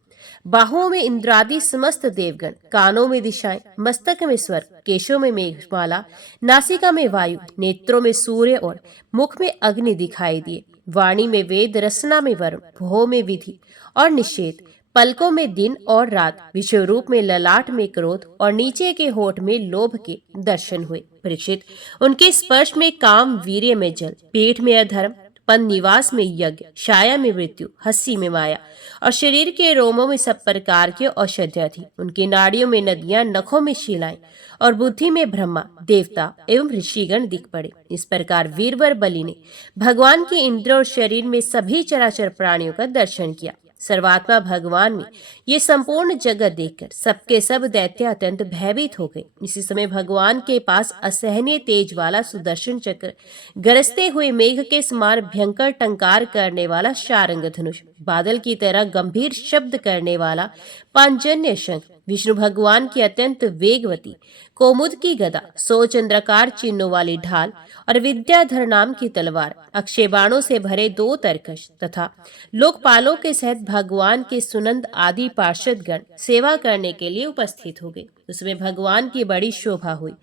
बाहुओं में इंद्रादि समस्त देवगण, कानों में दिशाएं, मस्तक में स्वर्ग, केशों में मेघमाला, नासिका में वायु, नेत्रों में सूर्य और मुख में अग्नि दिखाई दिए। वाणी में वेद, रसना में वरुण, भोह में विधि और निषेध, पलकों में दिन और रात, विश्व रूप में ललाट में क्रोध और नीचे के होठ में लोभ के दर्शन हुए। परीक्षित, उनके स्पर्श में काम, वीर्य में जल, पीठ में अधर्म, पन निवास में यज्ञ, छाया में मृत्यु, हंसी में माया और शरीर के रोमों में सब प्रकार की औषधियां थी। उनकी नाड़ियों में नदियां, नखों में शिलाएं और बुद्धि में ब्रह्मा, देवता एवं ऋषिगण दिख पड़े। इस प्रकार वीरवर बलि ने भगवान के इंद्र और शरीर में सभी चराचर प्राणियों का दर्शन किया। सर्वात्मा भगवान में ये संपूर्ण जगत देखकर सबके सब दैत्य अत्यंत भयभीत हो गए। इसी समय भगवान के पास असहनीय तेज वाला सुदर्शन चक्र, गरजते हुए मेघ के समान भयंकर टंकार करने वाला शारंग धनुष, बादल की तरह गंभीर शब्द करने वाला पांजन्य शंख, विष्णु भगवान की अत्यंत वेगवती कोमुद की गदा, 100 चंद्राकार चिन्हों वाली ढाल और विद्याधर नाम की तलवार, अक्षय बाणों से भरे 2 तरकश तथा लोकपालों के सहित भगवान के सुनंद आदि पार्षद गण सेवा करने के लिए उपस्थित हो गए। उसमें भगवान की बड़ी शोभा हुई।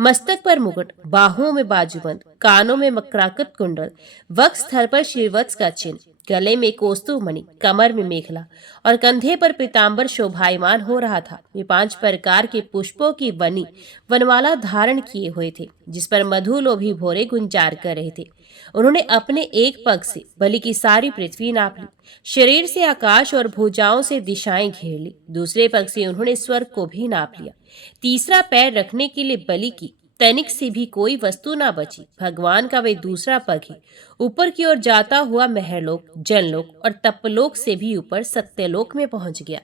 मस्तक पर मुकुट, बाहुओं में बाजूबंद, कानों में मकराकृत कुंडल, वक्ष स्थल पर श्रीवत्स का चिन्ह, गले में कौस्तुभ मणि, कमर में मेखला और कंधे पर पीतांबर शोभायमान हो रहा था। वे 5 प्रकार के पुष्पों की वनमाला धारण किए हुए थे, जिस पर मधुलोभी भोरे गुंजार कर रहे थे। उन्होंने अपने एक पग से बलि की सारी पृथ्वी नाप ली, शरीर से आकाश और भुजाओं से दिशाएं घेर ली। दूसरे पग से उन्होंने स्वर्ग को भी नाप लिया। तीसरा पैर रखने के लिए बलि की तनिक से भी कोई वस्तु ना बची। भगवान का वे दूसरा पग ही ऊपर की ओर जाता हुआ महरलोक, जनलोक और तपलोक से भी ऊपर सत्यलोक में पहुंच गया।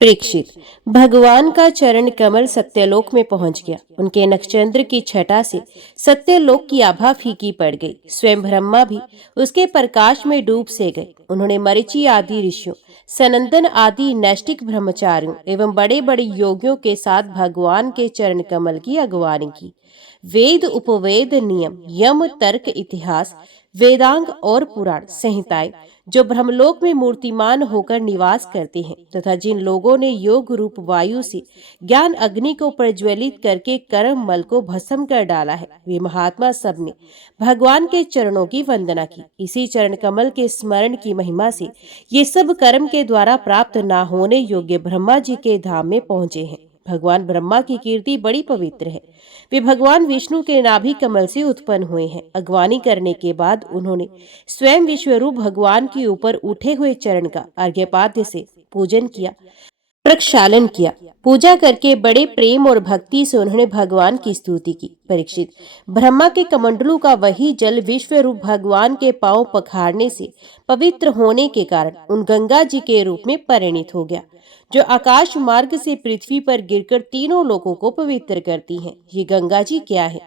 परीक्षित, भगवान का चरण कमल सत्यलोक में पहुंच गया। उनके नक्षचंद्र की छटा से सत्यलोक की आभा फीकी पड़ गई। स्वयं ब्रह्मा भी उसके प्रकाश में डूब से गए। उन्होंने मरीचि आदि ऋषियों, सनंदन आदि नैष्टिक ब्रह्मचारियों एवं बड़े बड़े योगियों के साथ भगवान के चरण कमल की अगवानी की। वेद, उपवेद, नियम, यम, तर्क, इतिहास, वेदांग और पुराण संहिताएं जो ब्रह्मलोक में मूर्तिमान होकर निवास करते हैं तथा जिन लोगों ने योग रूप वायु से ज्ञान अग्नि को प्रज्वलित करके कर्म मल को भस्म कर डाला है, वे महात्मा सब ने भगवान के चरणों की वंदना की। इसी चरण कमल के स्मरण की महिमा से ये सब कर्म के द्वारा प्राप्त ना होने योग्य ब्रह्मा जी के धाम में पहुंचे हैं। भगवान ब्रह्मा की कीर्ति बड़ी पवित्र है। वे भगवान विष्णु के नाभि कमल से उत्पन्न हुए हैं। अगवानी करने के बाद उन्होंने स्वयं विश्वरूप भगवान के ऊपर उठे हुए चरण का अर्घ्यपाद्य से पूजन किया, प्रक्षालन किया। पूजा करके बड़े प्रेम और भक्ति से उन्होंने भगवान की स्तुति की। परीक्षित, ब्रह्मा के कमंडलू का वही जल विश्व रूप भगवान के पांव पखारने से पवित्र होने के कारण उन गंगा जी के रूप में परिणित हो गया, जो आकाश मार्ग से पृथ्वी पर गिरकर तीनों लोकों को पवित्र करती हैं। ये गंगा जी क्या है?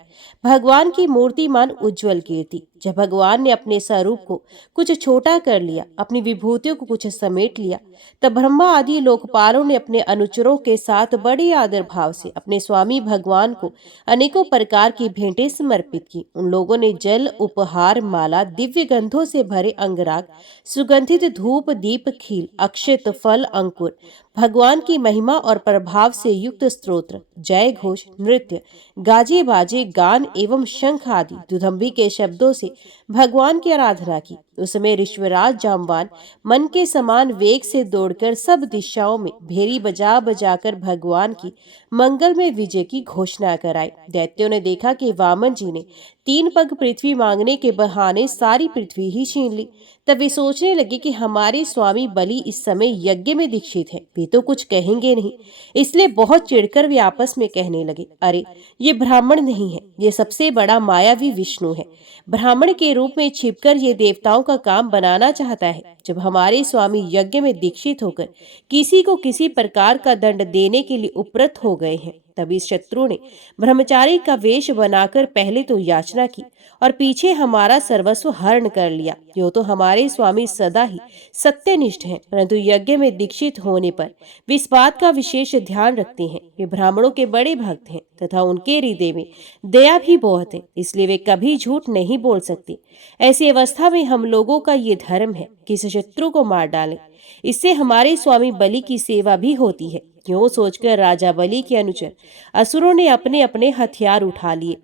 भगवान की मूर्तिमान उज्जवल कीर्ति। जब भगवान ने अपने स्वरूप को कुछ छोटा कर लिया, अपनी विभूतियों को कुछ समेट लिया, तब ब्रह्मा आदि लोकपालों ने अपने अनुचरों के साथ बड़े आदर भाव से अपने स्वामी भगवान को अनेकों प्रकार की भेंटें समर्पित की। उन लोगों ने जल, उपहार, माला, दिव्य गंधों से भरे अंगराग, सुगंधित धूप, दीप, खील, अक्षत, फल, अंकुर, भगवान की महिमा और प्रभाव से युक्त स्तोत्र, जय घोष, नृत्य, गाजे बाजे, गान एवं शंख आदि दुधंबी के शब्दों से भगवान की आराधना की। उस समय ऋषवराज जाम्बान मन के समान वेग से दौड़कर सब दिशाओं में भेरी बजा बजाकर भगवान की मंगल में विजय की घोषणा कराई। दैत्यों ने देखा कि वामन जी ने 3 पग पृथ्वी मांगने के बहाने सारी पृथ्वी ही छीन ली। तब वे सोचने लगे कि हमारे स्वामी बलि इस समय यज्ञ में दीक्षित हैं, वे तो कुछ कहेंगे नहीं। इसलिए बहुत चिढ़कर वे आपस में कहने लगे, अरे ये ब्राह्मण नहीं है, ये सबसे बड़ा मायावी विष्णु है। ब्राह्मण के रूप में छिपकर ये देवताओं का काम बनाना चाहता है। जब हमारे स्वामी यज्ञ में दीक्षित होकर किसी को किसी प्रकार का दंड देने के लिए उपरत हो गए हैं, तब इस शत्रु ने ब्रह्मचारी का वेश बनाकर पहले तो याचना की और पीछे हमारा सर्वस्व हरण कर लिया। यो तो हमारे स्वामी सदा ही सत्यनिष्ठ हैं, परंतु यज्ञ में दीक्षित होने पर वे इस बात का विशेष ध्यान रखते हैं। वे ब्राह्मणों के बड़े भक्त हैं तथा उनके हृदय में दया भी बहुत है, इसलिए वे कभी झूठ नहीं बोल सकते। ऐसी अवस्था में हम लोगों का ये धर्म है कि इस शत्रु को मार डालें। इससे हमारे स्वामी बलि की सेवा भी होती है। क्यों सोचकर राजा बलि के अनुचर असुरों ने अपने अपने हथियार उठा लिए।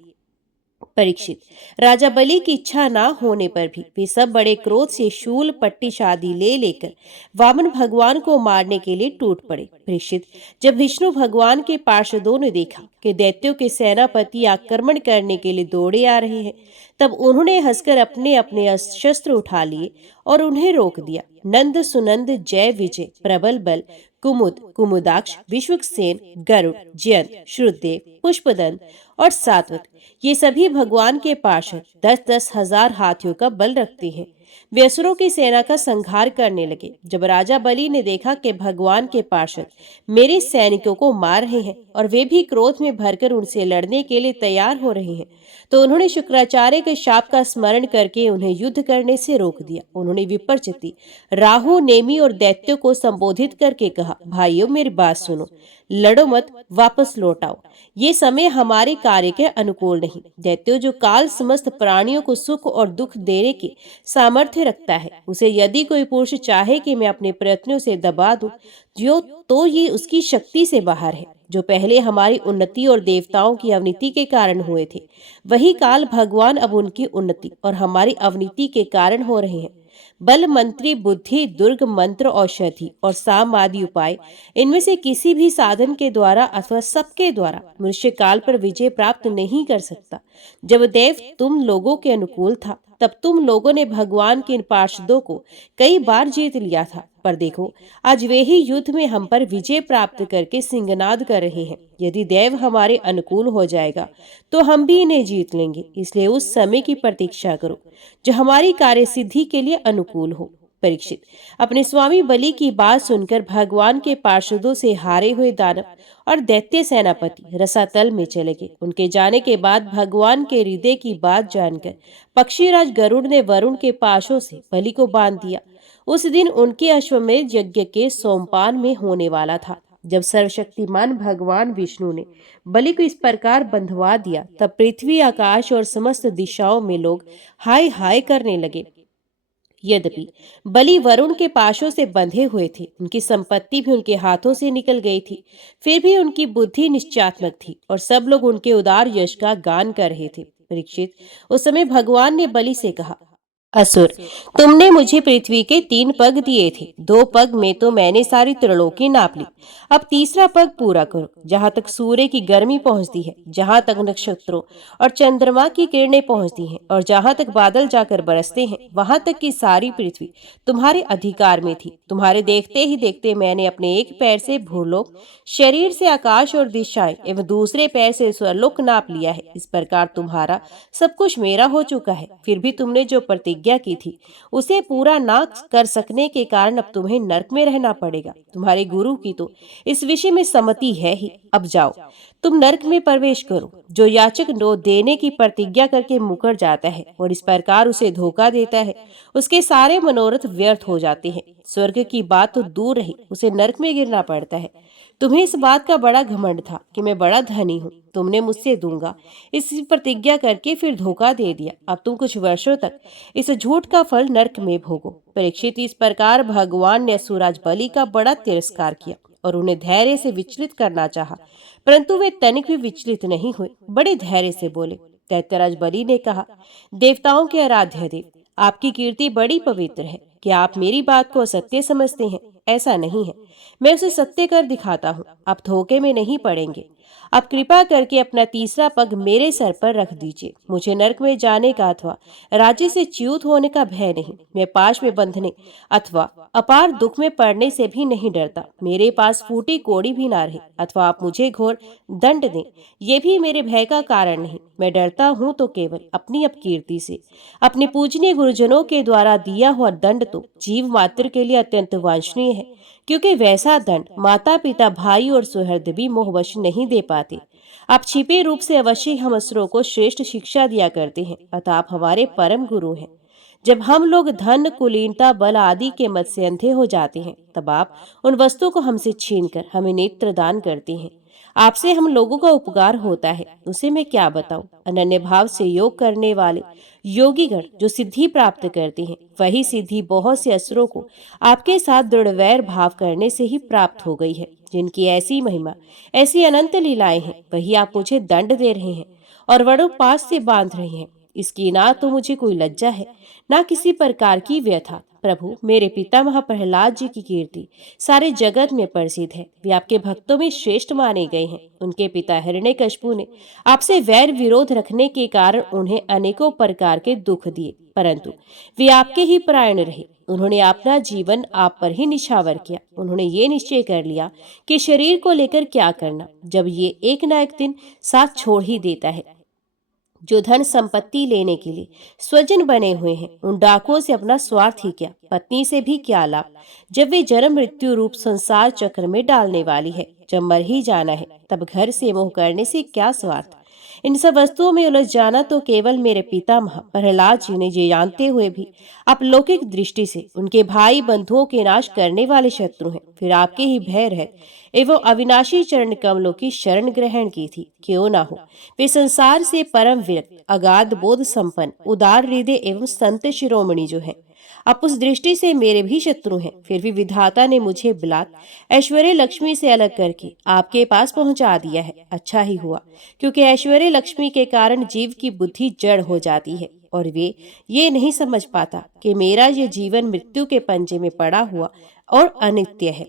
परीक्षित, राजा बलि की इच्छा ना होने पर भी वे सब बड़े क्रोध से शूल पट्टी शादी ले लेकर वामन भगवान को मारने के लिए टूट पड़े। परीक्षित, जब विष्णु भगवान के पार्षदों ने देखा कि दैत्यों के सेनापति आक्रमण करने के लिए दौड़े आ रहे हैं, तब उन्होंने हंसकर अपने अपने शस्त्र उठा लिए और उन्हें रोक दिया। नंद सुनंद जय विजय प्रबल बल कुमुद कुमुदाक्ष विश्वक्सेन गरुड़ जयंत श्रुतदेव पुष्पदंत और सात्वत, ये सभी भगवान के पार्षद 10-10 हजार हाथियों का बल रखते हैं। वे असुरों की सेना का संहार करने लगे। जब राजा बलि ने देखा कि भगवान के पार्षद मेरे सैनिकों को मार रहे हैं और वे भी क्रोध में भरकर उनसे लड़ने के लिए तैयार हो रहे हैं, तो उन्होंने शुक्राचार्य के शाप का स्मरण करके उन्हें युद्ध करने से रोक दिया। उन्होंने विपरचिति राहु नेमी और दैत्यों को संबोधित करके कहा, भाइयों मेरी बात सुनो, लड़ो मत, वापस लौट आओ। ये समय हमारे कार्य के अनुकूल नहीं। दैत्यो जो काल समस्त प्राणियों को सुख और दुख देने के सामर्थ्य रखता है, उसे यदि कोई पुरुष चाहे कि मैं अपने प्रयत्नों से दबा दूं, तो ये उसकी शक्ति से बाहर है। जो पहले हमारी उन्नति और देवताओं की अवनीति के कारण हुए थे, वही काल भगवान अब उनकी उन्नति और हमारी अवनीति के कारण हो रहे हैं। बल मंत्री बुद्धि दुर्ग मंत्र औषधि और साम आदि उपाय, इनमें से किसी भी साधन के द्वारा अथवा सबके द्वारा मनुष्य काल पर विजय प्राप्त नहीं कर सकता। जब देव तुम लोगों के अनुकूल था, तब तुम लोगों ने भगवान के इन पार्षदों को कई बार जीत लिया था, पर देखो आज वे ही युद्ध में हम पर विजय प्राप्त करके सिंहनाद कर रहे हैं। यदि देव हमारे अनुकूल हो जाएगा तो हम भी इन्हें जीत लेंगे। इसलिए उस समय की प्रतीक्षा करो जो हमारी कार्य सिद्धि के लिए अनुकूल हो। परीक्षित, अपने स्वामी बलि की बात सुनकर भगवान के पार्षदों से हारे हुए दानव और दैत्य सेनापति रसातल में चले गए। उनके जाने के बाद भगवान के हृदय की बात जानकर पक्षीराज गरुड़ ने वरुण के पाशों से बलि को बांध दिया। उस दिन उनके अश्वमेध यज्ञ के सोमपान में होने वाला था। जब सर्वशक्तिमान भगवान विष्णु ने बलि को इस प्रकार बंधवा दिया, तब पृथ्वी आकाश और समस्त दिशाओं में लोग हाय हाय करने लगे। यद्यपि बलि वरुण के पाशों से बंधे हुए थे, उनकी संपत्ति भी उनके हाथों से निकल गई थी, फिर भी उनकी बुद्धि निश्चयात्मक थी और सब लोग उनके उदार यश का गान कर रहे थे। परीक्षित, उस समय भगवान ने बलि से कहा, असुर, तुमने मुझे पृथ्वी के 3 पग दिए थे। 2 पग में तो मैंने सारी त्रिलोकी नाप ली, अब तीसरा पग पूरा करो। जहां तक सूर्य की गर्मी पहुंचती है, जहां तक नक्षत्रों और चंद्रमा की किरणें पहुंचती हैं और जहां तक बादल जाकर बरसते हैं, वहां तक की सारी पृथ्वी तुम्हारे अधिकार में थी। तुम्हारे देखते ही देखते मैंने अपने एक पैर से भूलोक, शरीर से आकाश और दिशाएं एवं दूसरे पैर से स्वरलोक नाप लिया है। इस प्रकार तुम्हारा सब कुछ मेरा हो चुका है। फिर भी तुमने जो प्रतिज्ञा की थी उसे पूरा ना कर सकने के कारण अब तुम्हें नरक में रहना पड़ेगा। तुम्हारे गुरु की तो इस विषय में सम्मति है ही। अब जाओ, तुम नरक में प्रवेश करो। जो याचक नो देने की प्रतिज्ञा करके मुकर जाता है और इस प्रकार उसे धोखा देता है, उसके सारे मनोरथ व्यर्थ हो जाते हैं। स्वर्ग की बात तो दूर रही, उसे नरक में गिरना पड़ता है। तुम्हें इस बात का बड़ा घमंड था कि मैं बड़ा धनी हूँ, तुमने मुझसे दूंगा इस प्रतिज्ञा करके फिर धोखा दे दिया। अब तुम कुछ वर्षों तक इस झूठ का फल नरक में भोगो। परीक्षित, इस प्रकार भगवान ने असुराज बलि का बड़ा तिरस्कार किया और उन्हें धैर्य से विचलित करना चाहा, परंतु वे तनिक भी विचलित नहीं हुए, बड़े धैर्य से बोले। दैत्यराज बलि ने कहा, देवताओं के आराध्य देव, आपकी कीर्ति बड़ी पवित्र है। क्या आप मेरी बात को असत्य समझते हैं? ऐसा नहीं है, मैं उसे सत्य कर दिखाता हूँ। आप धोखे में नहीं पड़ेंगे। आप कृपा करके अपना तीसरा पग मेरे सर पर रख दीजिए। मुझे नरक में जाने का अथवा राज्य से च्युत होने का भय नहीं। मैं पाश में बंधने अथवा अपार दुख में पड़ने से भी नहीं डरता। मेरे पास फूटी कोड़ी भी ना रहे अथवा आप मुझे घोर दंड दें, ये भी मेरे भय का कारण नहीं। मैं डरता हूं तो केवल अपनी अपकीर्ति से। अपने पूजनीय गुरुजनों के द्वारा दिया हुआ दंड तो जीव मात्र के लिए अत्यंत वांछनीय है, क्योंकि वैसा दंड माता पिता भाई और सुहृद भी मोहवश नहीं दे पाते। आप छिपे रूप से अवश्य हम असुरों को श्रेष्ठ शिक्षा दिया करते हैं, अतः आप हमारे परम गुरु हैं। जब हम लोग धन कुलीनता बल आदि के मत से अंधे हो जाते हैं, तब आप उन वस्तुओं को हमसे छीनकर हमें नेत्र दान करते हैं। आपसे हम लोगों का उपकार होता है, उसे मैं क्या बताऊं। अनन्य भाव से योग करने वाले योगीगण जो सिद्धि प्राप्त करते हैं, वही सिद्धि बहुत से असुरों को आपके साथ दृढ़ वैर भाव करने से ही प्राप्त हो गई है। जिनकी ऐसी महिमा, ऐसी अनंत लीलाएं हैं, वही आप मुझे दंड दे रहे हैं और वड़ोपास से बांध रहे हैं। इसकी ना तो मुझे कोई लज्जा है, ना किसी प्रकार की व्यथा। प्रभु, मेरे पितामह प्रहलाद जी की कीर्ति सारे जगत में प्रसिद्ध है। वे आपके भक्तों में श्रेष्ठ माने गए हैं। उनके पिता हिरण्यकशिपु ने आपसे वैर विरोध रखने के कारण उन्हें अनेकों प्रकार के दुख दिए, परंतु वे आपके ही परायण रहे। उन्होंने अपना जीवन आप पर ही निछावर किया। उन्होंने ये निश्चय कर लिया कि शरीर को लेकर क्या करना, जब ये एक न एक दिन साथ छोड़ ही देता है। जो धन संपत्ति लेने के लिए स्वजन बने हुए हैं, उन डाकुओं से अपना स्वार्थ ही क्या, पत्नी से भी क्या लाभ, जब वे जन्म मृत्यु रूप संसार चक्र में डालने वाली है। जब मर ही जाना है, तब घर से मोह करने से क्या स्वार्थ। इन सब वस्तुओं में उलझ जाना तो केवल मेरे पितामह प्रहलाद जी ने ये जानते हुए भी आप लौकिक दृष्टि से उनके भाई बंधुओं के नाश करने वाले शत्रु हैं, फिर आपके ही भय रहित एवं अविनाशी चरण कमलों की शरण ग्रहण की थी। क्यों ना हो, वे संसार से परम विरक्त, अगाध बोध संपन्न, उदार हृदय एवं संत शिरोमणि जो है, आप उस दृष्टि से मेरे भी शत्रु हैं। फिर भी विधाता ने मुझे बलात् ऐश्वर्य लक्ष्मी से अलग करके आपके पास पहुंचा दिया है। अच्छा ही हुआ, क्योंकि ऐश्वर्य लक्ष्मी के कारण जीव की बुद्धि जड़ हो जाती है और वे ये नहीं समझ पाता कि मेरा ये जीवन मृत्यु के पंजे में पड़ा हुआ और अनित्य है।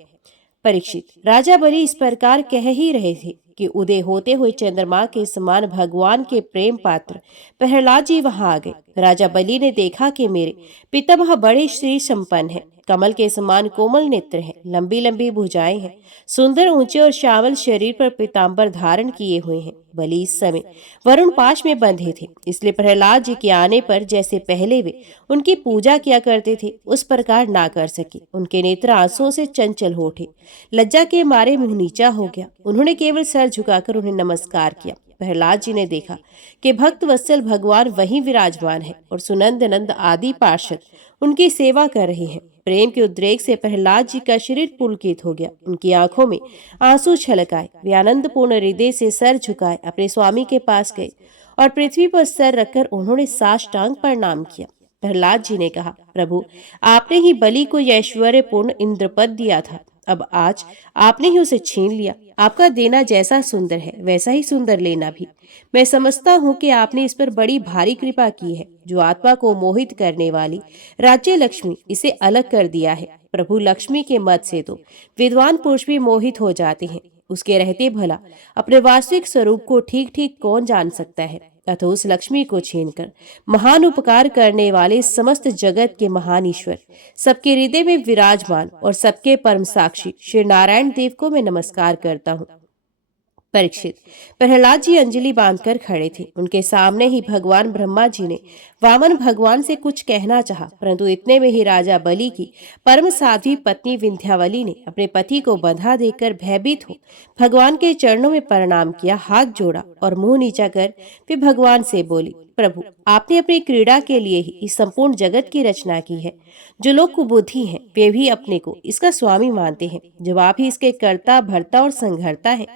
परीक्षित, राजा बलि इस प्रकार कह ही रहे थे कि उदय होते हुए चंद्रमा के समान भगवान के प्रेम पात्र प्रहलाद जी वहां आ गए। राजा बलि ने देखा कि मेरे पितामह बड़े श्री संपन्न है, कमल के समान कोमल नेत्र हैं, लंबी लंबी भुजाएं हैं, सुंदर ऊंचे और श्यामल शरीर पर पीताम्बर धारण किए हुए हैं। बलि इस समय वरुण पाश में बंधे थे, इसलिए प्रहलाद जी के आने पर जैसे पहले वे उनकी पूजा किया करते थे, उस प्रकार ना कर सके। उनके नेत्र आंसुओं से चंचल हो उठे, लज्जा के मारे मुंह नीचा हो गया। उन्होंने केवल सर झुकाकर उन्हें नमस्कार किया। प्रहलाद जी ने देखा कि भक्त वत्सल भगवान वहीं विराजमान है और सुनंद नंद आदि पार्षद उनकी सेवा कर रहे हैं। प्रेम के उद्रेक से प्रहलाद जी का शरीर पुलकित हो गया, उनकी आंखों में आंसू छलक आए। वे आनंदपूर्ण हृदय से सर झुकाए अपने स्वामी के पास गए और पृथ्वी पर सर रखकर उन्होंने साष्टांग प्रणाम किया। प्रहलाद जी ने कहा, प्रभु, आपने ही बलि को ऐश्वर्यपूर्ण इंद्रपद दिया था, अब आज आपने ही उसे छीन लिया। आपका देना जैसा सुंदर है, वैसा ही सुंदर लेना भी। मैं समझता हूँ कि आपने इस पर बड़ी भारी कृपा की है। जो आत्मा को मोहित करने वाली राज्य लक्ष्मी, इसे अलग कर दिया है। प्रभु, लक्ष्मी के मत से तो विद्वान पुरुष भी मोहित हो जाते हैं, उसके रहते भला अपने वास्तविक स्वरूप को ठीक ठीक कौन जान सकता है। अतः उस लक्ष्मी को छीनकर महान उपकार करने वाले समस्त जगत के महान ईश्वर, सबके हृदय में विराजमान और सबके परम साक्षी श्री नारायण देव को मैं नमस्कार करता हूँ। परीक्षित, प्रहलाद जी अंजलि बांधकर खड़े थे। उनके सामने ही भगवान ब्रह्मा जी ने वामन भगवान से कुछ कहना चाहा, परंतु इतने में ही राजा बलि की परम साध्वी पत्नी विंध्यावली ने अपने पति को बंधा देकर भयभीत हो भगवान के चरणों में प्रणाम किया, हाथ जोड़ा और मुंह नीचा कर वे भगवान से बोली, प्रभु, आपने अपनी क्रीड़ा के लिए ही इस संपूर्ण जगत की रचना की है। जो लोग कुबुद्धि हैं, वे भी अपने को इसका स्वामी मानते हैं। जब आप ही इसके कर्ता भरता और संघर्ता हैं,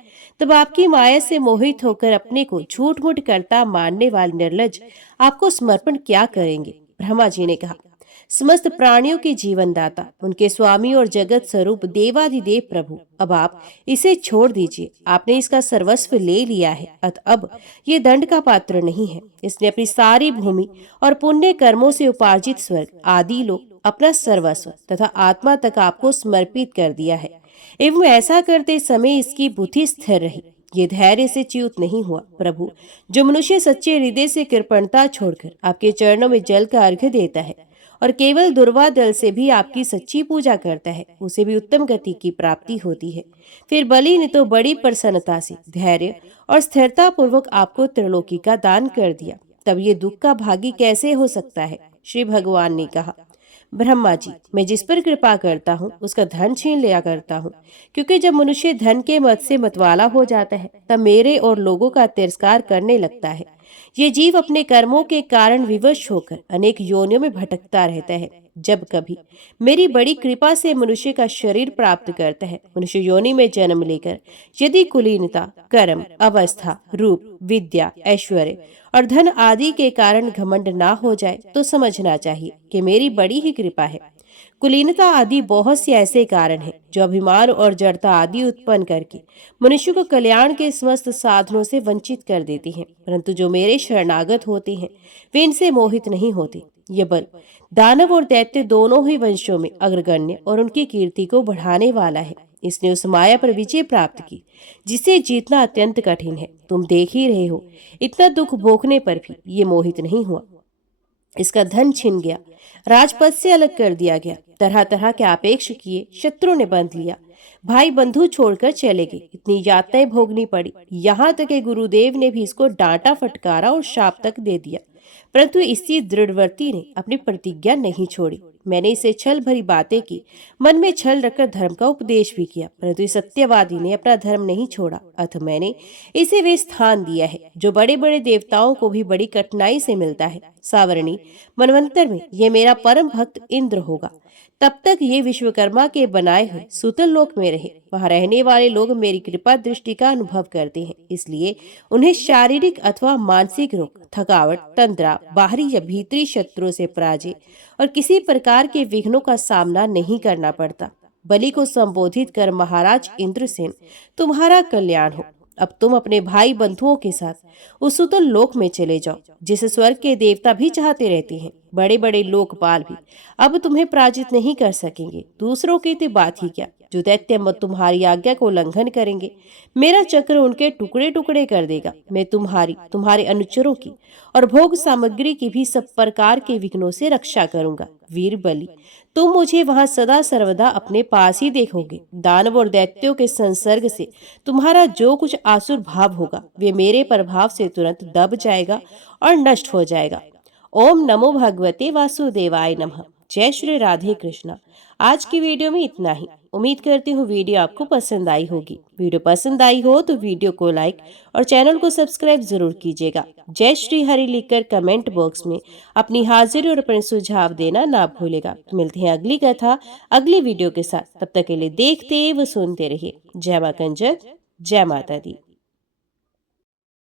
तब आपकी माया से मोहित होकर अपने को झूठ मूठ करता मानने वाले निर्लज आपको समर्पण क्या करेंगे। ब्रह्मा जी ने कहा, समस्त प्राणियों के जीवन दाता, उनके स्वामी और जगत स्वरूप देवादिदेव प्रभु, अब आप इसे छोड़ दीजिए। आपने इसका सर्वस्व ले लिया है, अतः अब ये दंड का पात्र नहीं है। इसने अपनी सारी भूमि और पुण्य कर्मों से उपार्जित स्वर्ग आदि लोग, अपना सर्वस्व तथा आत्मा तक आपको समर्पित कर दिया है, एवं ऐसा करते समय इसकी बुद्धि स्थिर रही, ये धैर्य से च्युत नहीं हुआ। प्रभु, जो मनुष्य सच्चे हृदय से कृपणता छोड़कर आपके चरणों में जल का अर्घ्य देता है और केवल दुर्वा दल से भी आपकी सच्ची पूजा करता है, उसे भी उत्तम गति की प्राप्ति होती है। फिर बलि ने तो बड़ी प्रसन्नता से, धैर्य और स्थिरता पूर्वक आपको त्रिलोकी का दान कर दिया। तब ये दुख का भागी कैसे हो सकता है? श्री भगवान ने कहा, ब्रह्मा जी, मैं जिस पर कृपा करता हूँ उसका धन छीन लिया करता हूँ, क्योंकि जब मनुष्य धन के मत से मतवाला हो जाता है तब मेरे और लोगों का तिरस्कार करने लगता है। ये जीव अपने कर्मों के कारण विवश होकर अनेक योनियों में भटकता रहता है। जब कभी मेरी बड़ी कृपा से मनुष्य का शरीर प्राप्त करता है, मनुष्य योनि में जन्म लेकर यदि कुलीनता, कर्म, अवस्था, रूप, विद्या, ऐश्वर्य और धन आदि के कारण घमंड ना हो जाए तो समझना चाहिए कि मेरी बड़ी ही कृपा है। कुलीनता आदि बहुत से ऐसे कारण हैं जो अभिमान और जड़ता आदि उत्पन्न करके मनुष्य को कल्याण के समस्त साधनों से वंचित कर देती हैं, परंतु जो मेरे शरणागत होते हैं वे इनसे मोहित नहीं होते। ये बल दानव और दैत्य दोनों ही वंशों में अग्रगण्य और उनकी कीर्ति को बढ़ाने वाला है। इसने उस माया पर विजय प्राप्त की जिसे जीतना अत्यंत कठिन है। तुम देख ही रहे हो, इतना दुख भोगने पर भी ये मोहित नहीं हुआ। इसका धन छिन गया, राजपद से अलग कर दिया गया, तरह तरह के आपेक्ष किए शत्रु ने बंध लिया, भाई बंधु छोड़कर चले गए, इतनी यातनाएं भोगनी पड़ी। यहाँ तक कि गुरुदेव ने भी इसको डांटा, फटकारा और शाप तक दे दिया, परंतु इसी दृढ़वर्ती ने अपनी प्रतिज्ञा नहीं छोड़ी। मैंने इसे छल भरी बातें की, मन में छल रखकर धर्म का उपदेश भी किया, परंतु इस सत्यवादी ने अपना धर्म नहीं छोड़ा। अतः मैंने इसे वे स्थान दिया है जो बड़े बड़े देवताओं को भी बड़ी कठिनाई से मिलता है। सावरणी मनवंतर में यह मेरा परम भक्त इंद्र होगा। तब तक ये विश्वकर्मा के बनाए हुए सूतल लोक में रहे। वहां रहने वाले लोग मेरी कृपा दृष्टि का अनुभव करते हैं, इसलिए उन्हें शारीरिक अथवा मानसिक रोग, थकावट, तंद्रा, बाहरी या भीतरी शत्रुओं से पराजय और किसी प्रकार के विघ्नों का सामना नहीं करना पड़ता। बलि को संबोधित कर महाराज इंद्रसेन, तुम्हारा कल्याण हो। अब तुम अपने भाई बंधुओं के साथ उस सुतल लोक में चले जाओ जिसे स्वर्ग के देवता भी चाहते रहते हैं। बड़े बड़े लोकपाल भी अब तुम्हें पराजित नहीं कर सकेंगे। दूसरों की तो बात ही क्या, जो दैत्य मत तुम्हारी आज्ञा को उल्लंघन करेंगे, मेरा चक्र उनके टुकड़े टुकड़े कर देगा। मैं तुम्हारी, तुम्हारे अनुचरों की और भोग सामग्री की भी सब प्रकार के विघ्नों से रक्षा करूंगा। वीर बलि, तुम मुझे वहां सदा सर्वदा अपने पास ही देखोगे। दानव और दैत्यों के संसर्ग से तुम्हारा जो कुछ आसुर भाव होगा वे मेरे प्रभाव से तुरंत दब जाएगा और नष्ट हो जाएगा। ओम नमो भगवते वासुदेवाय नमः। जय श्री राधे कृष्णा। आज की वीडियो में इतना ही। उम्मीद करती हूँ वीडियो आपको पसंद आई होगी। वीडियो पसंद आई हो तो वीडियो को लाइक और चैनल को सब्सक्राइब जरूर कीजिएगा। जय श्री हरि लिखकर कमेंट बॉक्स में अपनी हाजिरी और अपने सुझाव देना ना भूलेगा। मिलते हैं अगली कथा अगली वीडियो के साथ। तब तक के लिए देखते व सुनते रहिए। जय मां कंजक, जय माता दी।